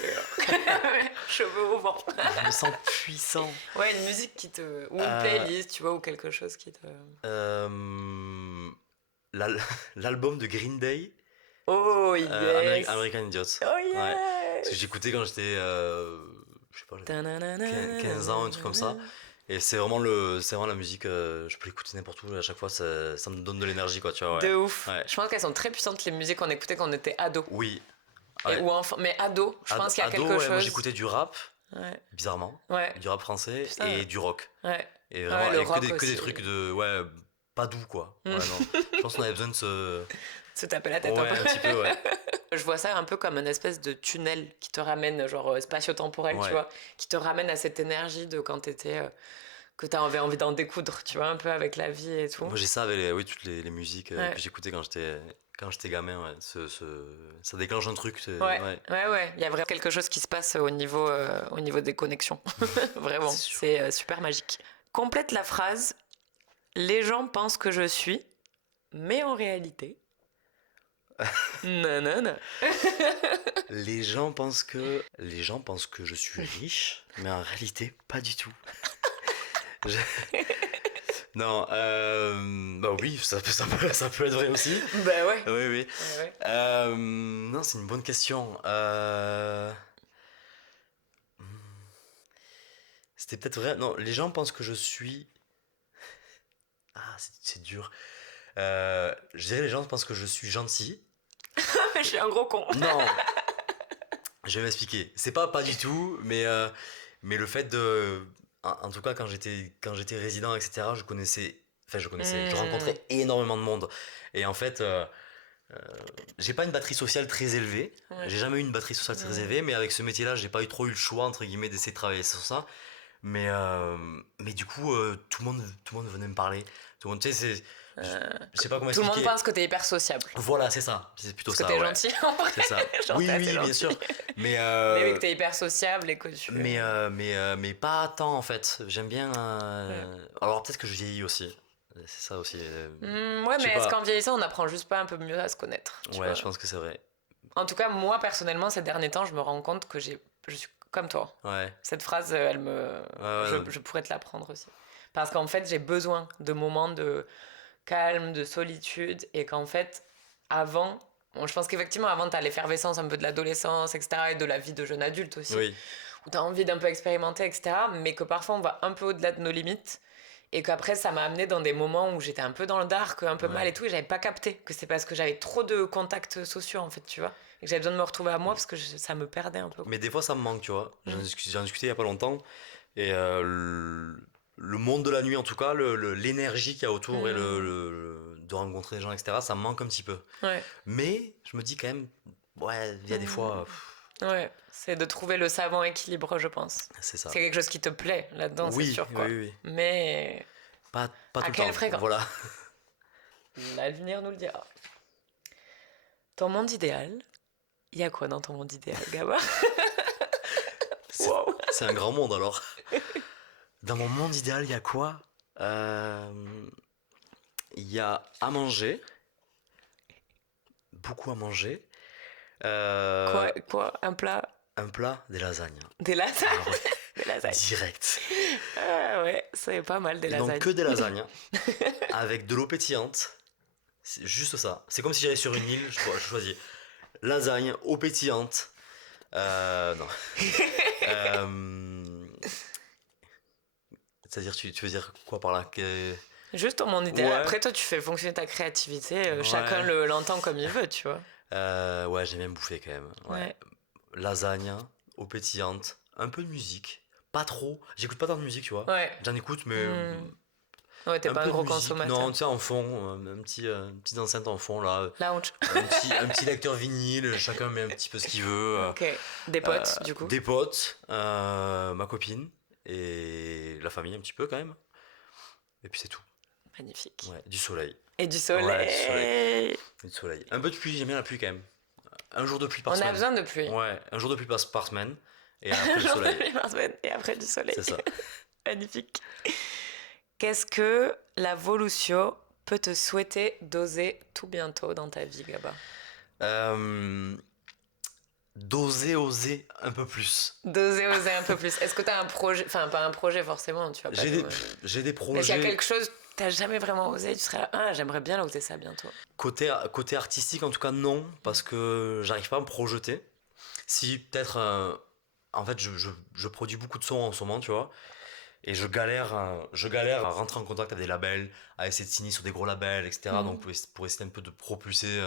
cheveux au vent. Je me sens puissant. Ouais, une musique qui te... Ou une Euh, playlist, tu vois, ou quelque chose qui te... L'al- L'album de Green Day, Oh, yes. American Idiot. Oh, yes. Ouais. Parce que j'écoutais quand j'étais, je sais pas, j'avais 15 ans, un truc comme ça. Et c'est vraiment la musique, je peux l'écouter n'importe où, à chaque fois ça me donne de l'énergie, quoi, tu vois. Ouais. De ouf. Ouais. Je pense qu'elles sont très puissantes, les musiques qu'on écoutait quand on était ado. Oui. Et, Ouais. ou enfant. Mais ado, je pense qu'il y a Ado, quelque ouais, chose. moi j'écoutais du rap, Ouais. bizarrement, Ouais. du rap français Putain. et du rock. Ouais. Et vraiment, le et que rock des aussi. trucs de, ouais, pas doux, quoi. Mm. Ouais, non. Je pense qu'on avait besoin de se. Se taper la tête Ouais, un un peu. petit peu, ouais. Je vois ça un peu comme une espèce de tunnel qui te ramène, genre spatio-temporel, Ouais. tu vois, qui te ramène à cette énergie de quand t'étais. Que t'avais envie d'en découdre, tu vois, un peu avec la vie et tout. Moi j'ai ça avec oui, toutes les musiques Ouais. que j'écoutais quand j'étais gamin, ouais. Ça déclenche un truc. Ouais, ouais. Il y a vraiment quelque chose qui se passe au niveau des connexions. Vraiment, C'est sûr. c'est super magique. Complète la phrase. Les gens pensent que je suis, mais en réalité. Nanana. Les gens pensent que je suis riche, mais en réalité pas du tout. Je- Non, bah oui, ça peut être vrai aussi. Bah ouais. Oui, oui. Ouais. Non, c'est une bonne question. C'était peut-être vrai. Non, les gens pensent que je suis. Ah, c'est dur. Je dirais les gens pensent que je suis gentil. Je suis un gros con. Non. Je vais m'expliquer. C'est pas du tout, mais le fait de. En tout cas, quand j'étais résident, etc., je connaissais. Enfin, je rencontrais énormément de monde. Et en fait, j'ai pas une batterie sociale très élevée. Ouais. J'ai jamais eu une batterie sociale très élevée, mais avec ce métier-là, j'ai pas trop eu le choix, entre guillemets, d'essayer de travailler sur ça. Mais du coup, tout le monde venait me parler. Tout le monde, tu sais, je sais pas comment Tout le expliquer. monde pense que t'es hyper sociable. Voilà, c'est ça. C'est plutôt Parce ça. que t'es ouais. gentil, en vrai. C'est ça. Genre, Oui, t'es oui, assez bien gentil. sûr. Mais, Mais oui, que t'es hyper sociable et que tu... mais pas tant en fait. J'aime bien. Alors peut-être que je vieillis aussi. C'est ça aussi. Ouais, je sais mais est-ce pas. qu'en vieillissant, on apprend juste pas un peu mieux à se connaître, tu Ouais, vois. je pense que c'est vrai. En tout cas, moi, personnellement, ces derniers temps, je me rends compte que je suis comme toi. Ouais. Cette phrase, ouais. je pourrais te l'apprendre aussi. Parce qu'en fait, j'ai besoin de moments de calme, de solitude, et qu'en fait, avant... Bon, je pense qu'effectivement, avant, t'as l'effervescence un peu de l'adolescence, etc., et de la vie de jeune adulte aussi, Oui. où t'as envie d'un peu expérimenter, etc., mais que parfois, on va un peu au-delà de nos limites, et qu'après, ça m'a amené dans des moments où j'étais un peu dans le dark, un peu Ouais. mal et tout, et j'avais pas capté que c'est parce que j'avais trop de contacts sociaux, en fait, tu vois, et que j'avais besoin de me retrouver à moi, parce que ça me perdait un peu. Mais des fois, ça me manque, tu vois. J'en discutais il y a pas longtemps. Et le monde de la nuit, en tout cas, l'énergie qu'il y a autour et de rencontrer des gens, etc., ça me manque un petit peu. Ouais. Mais je me dis quand même, ouais, il y a des fois, Ouais, c'est de trouver le savant équilibre, je pense. c'est ça. C'est quelque chose qui te plaît là-dedans, Oui, c'est sûr, quoi. oui, oui. Mais Pas À tout le quelle temps. fréquence? Voilà. l'avenir nous le dira. Ton monde idéal, il y a quoi dans ton monde idéal, Gaba? C'est Wow. c'est un grand monde alors. Dans mon monde idéal, il y a quoi? Il y a à manger, beaucoup à manger. Quoi? Un plat? Un plat, des lasagnes. Des lasagnes? Ah ouais, Des lasagnes. direct. Ah ouais, c'est pas mal des Et lasagnes. donc que des lasagnes, avec de l'eau pétillante. C'est juste ça. C'est comme si j'allais sur une île, je choisis lasagne, eau pétillante. Non. C'est-à-dire, tu veux dire quoi par là Juste ton monde idéal. Ouais. Après, toi, tu fais fonctionner ta créativité. Ouais. Chacun l'entend comme il veut, tu vois. Ouais, j'aime bien bouffer quand même. Ouais. Lasagne, eau pétillante, un peu de musique. Pas trop. J'écoute pas tant de musique, tu vois. Ouais. J'en écoute, mais. Ouais, t'es pas un peu de gros musique. consommateur. Non, tu sais, en fond, une petite enceinte en fond, là. Lounge. Un petit lecteur vinyle, chacun met un petit peu ce qu'il veut. Ok. Des potes, du coup. Des potes, ma copine et la famille un petit peu quand même. Et puis c'est tout. Magnifique. Ouais, du soleil. Et du soleil. Ouais, du soleil. Du soleil. Un peu de pluie, j'aime bien la pluie quand même. Un jour de pluie par On semaine. a besoin de pluie. Ouais, un jour de pluie par semaine. Et après le Jour de soleil. pluie par semaine et après du soleil. C'est ça. Magnifique. Qu'est-ce que la Volucio peut te souhaiter d'oser tout bientôt dans ta vie, Gaba? Oser un peu plus. D'oser un peu plus. Est-ce que t'as un projet? Enfin, pas un projet forcément, tu vois. Pas J'ai de- des Mais s'il y a projets. quelque chose que t'as jamais vraiment osé, tu serais là, ah, j'aimerais bien oser ça bientôt. Côté artistique, en tout cas, non, parce que j'arrive pas à me projeter. Si, peut-être. En fait, je produis beaucoup de sons en ce moment, tu vois. Et je galère à rentrer en contact avec des labels, à essayer de signer sur des gros labels, etc. Mhm. Donc, pour essayer un peu de propulser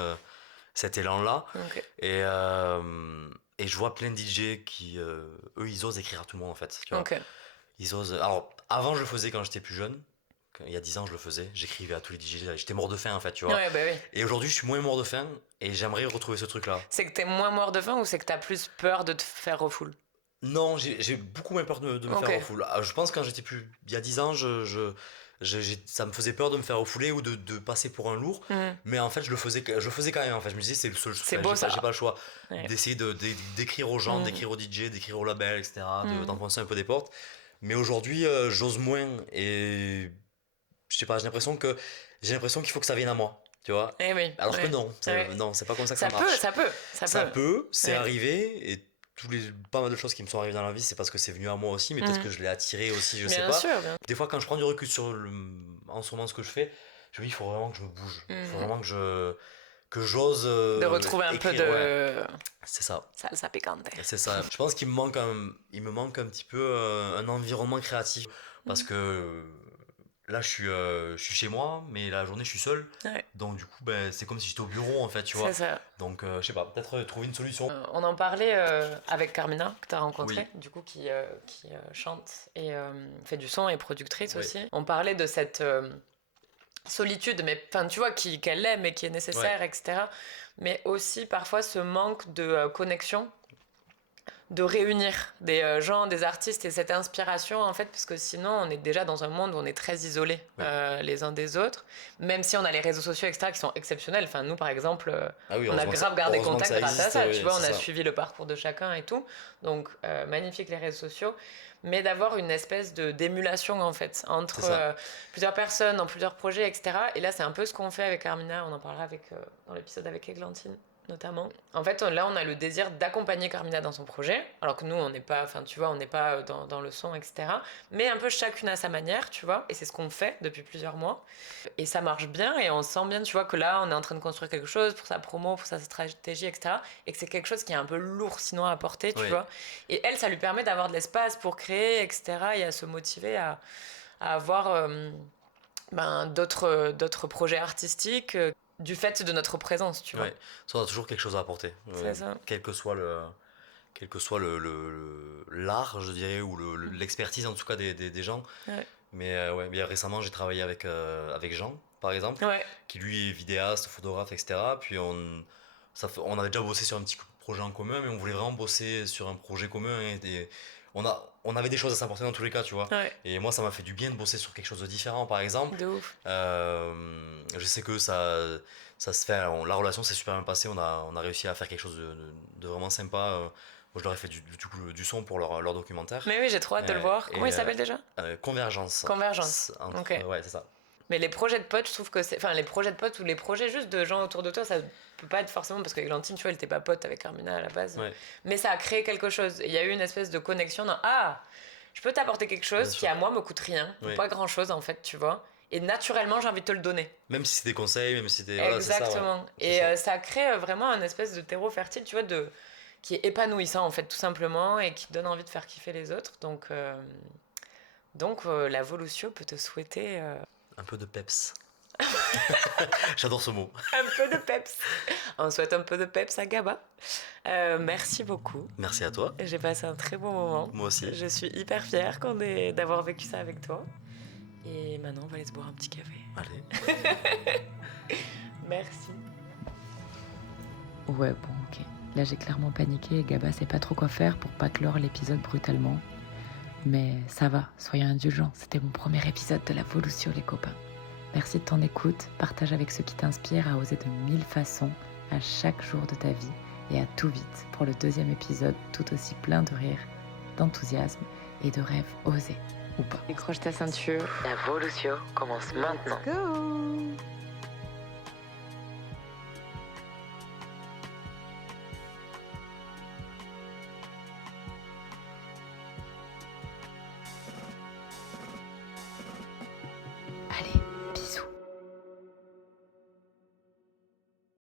cet élan-là. Ok. Et je vois plein de DJ qui, eux, ils osent écrire à tout le monde, en fait. Tu vois. Ok. Ils osent. Alors, avant, je le faisais quand j'étais plus jeune. Il y a 10 ans, je le faisais. J'écrivais à tous les DJ. J'étais mort de faim, en fait, tu vois. Ouais, bah oui. Et aujourd'hui, je suis moins mort de faim et j'aimerais retrouver ce truc-là. C'est que t'es moins mort de faim ou c'est que t'as plus peur de te faire refoule? Non, j'ai beaucoup moins peur de me Ok. faire refouler. Je pense que quand j'étais il y a 10 ans, ça me faisait peur de me faire refouler ou de passer pour un lourd. Mhm. Mais en fait, je le faisais quand même. En fait, je me disais, c'est le seul. C'est enfin, beau, ça. J'ai pas le choix Ouais. d'essayer d'écrire aux gens, Mhm. d'écrire aux DJ, d'écrire aux labels, etc. Mhm. D'enfoncer un peu des portes. Mais aujourd'hui, j'ose moins et je sais pas, j'ai l'impression qu'il faut que ça vienne à moi, tu vois. Eh oui. Alors que ouais. non, Ouais. non, c'est pas comme ça que Ça ça peut, marche. ça peut. C'est Ouais. arrivé et pas mal de choses qui me sont arrivées dans la vie, c'est parce que c'est venu à moi aussi, mais peut-être Mhm. que je l'ai attiré aussi, je sais Bien pas. sûr, bien. Des fois, quand je prends du recul sur en ce moment ce que je fais, je me dis, il faut vraiment que je me bouge. Il faut Mhm. vraiment que j'ose De retrouver un peu écrire, de ouais. C'est ça. salsa picante. C'est ça. Je pense qu'il me manque il me manque un petit peu un environnement créatif parce Mhm. que là, je suis chez moi, mais la journée, je suis seul. Ouais. Donc, du coup, ben, c'est comme si j'étais au bureau, en fait, tu vois. C'est ça. Donc, je sais pas, peut-être trouver une solution. On en parlait avec Carmina, que tu as rencontrée, Oui. du coup, qui chante et fait du son et productrice Oui. aussi. On parlait de cette solitude, mais tu vois, qu'elle aime et qui est nécessaire, etc. Mais aussi parfois ce manque de connexion, de réunir des gens, des artistes et cette inspiration, en fait, parce que sinon, on est déjà dans un monde où on est très isolés les uns des autres, même si on a les réseaux sociaux, etc., qui sont exceptionnels. Enfin, nous, par exemple, Ah oui, on a heureusement que grave gardé heureusement que contact grâce à existe, ça, oui, tu vois, on c'est a ça. suivi le parcours de chacun et tout. Donc, magnifique les réseaux sociaux, mais d'avoir une espèce d'émulation, en fait, entre C'est ça. plusieurs personnes, dans plusieurs projets, etc. Et là, c'est un peu ce qu'on fait avec Armina, on en parlera dans l'épisode avec Églantine, notamment. En fait, là, on a le désir d'accompagner Carmina dans son projet, alors que nous, on n'est pas, enfin, tu vois, on n'est pas dans le son, etc. Mais un peu chacune à sa manière, tu vois, et c'est ce qu'on fait depuis plusieurs mois. Et ça marche bien, et on sent bien, tu vois, que là, on est en train de construire quelque chose pour sa promo, pour sa stratégie, etc. Et que c'est quelque chose qui est un peu lourd, sinon, à porter, tu Oui. vois. Et elle, ça lui permet d'avoir de l'espace pour créer, etc. Et à se motiver à avoir d'autres projets artistiques du fait de notre présence, tu vois. Ouais. Ça, on a toujours quelque chose à apporter. C'est ça. Quel que soit l'art, je dirais, ou l'expertise en tout cas des gens. Ouais. Mais ouais, mais récemment, j'ai travaillé avec Jean, par exemple, Ouais. qui lui est vidéaste, photographe, etc. Puis on avait déjà bossé sur un petit projet en commun, mais on voulait vraiment bosser sur un projet commun. On avait des choses à s'apporter dans tous les cas, tu vois. Ouais. Et moi, ça m'a fait du bien de bosser sur quelque chose de différent, par exemple. De ouf. Je sais que ça se fait. La relation s'est super bien passée. On a réussi à faire quelque chose de vraiment sympa. Moi, je leur ai fait du coup du son pour leur documentaire. Mais oui, j'ai trop hâte de le voir. Et, Comment il s'appelle déjà? Convergence. Convergence. Ok. Ouais, c'est ça. Mais les projets de potes, je trouve que c'est. Enfin, les projets de potes ou les projets juste de gens autour de toi, ça peut pas être forcément. Parce qu'Églantine, tu vois, elle était pas pote avec Carmina à la base. Ouais. Mais ça a créé quelque chose. Il y a eu une espèce de connexion dans. Ah, je peux t'apporter quelque chose Bien qui sûr. à moi me coûte rien. Ou Oui. pas grand chose en fait, tu vois. Et naturellement, j'ai envie de te le donner. Même si c'est des conseils, même si c'était. Voilà, c'est ça, ouais. Exactement. C'est Et ça. ça crée vraiment un espèce de terreau fertile, tu vois, qui est épanouissant en fait, tout simplement, et qui te donne envie de faire kiffer les autres. Donc la Volucio peut te souhaiter Un peu de peps. J'adore ce mot. un peu de peps. On souhaite un peu de peps à Gaba. Merci beaucoup. Merci à toi. J'ai passé un très bon moment. Moi aussi. Je suis hyper fière d'avoir vécu ça avec toi. Et maintenant, on va aller se boire un petit café. Allez. Merci. Ouais, bon, ok. Là, j'ai clairement paniqué et Gaba sait pas trop quoi faire pour pas clore l'épisode brutalement. Mais ça va, soyez indulgents. C'était mon premier épisode de la Volucio, les copains. Merci de ton écoute. Partage avec ceux qui t'inspirent à oser de 1000 façons à chaque jour de ta vie et à tout vite pour le 2e épisode tout aussi plein de rire, d'enthousiasme et de rêves osés ou pas. Décroche ta ceinture. La Volucio commence maintenant. Go. Allez,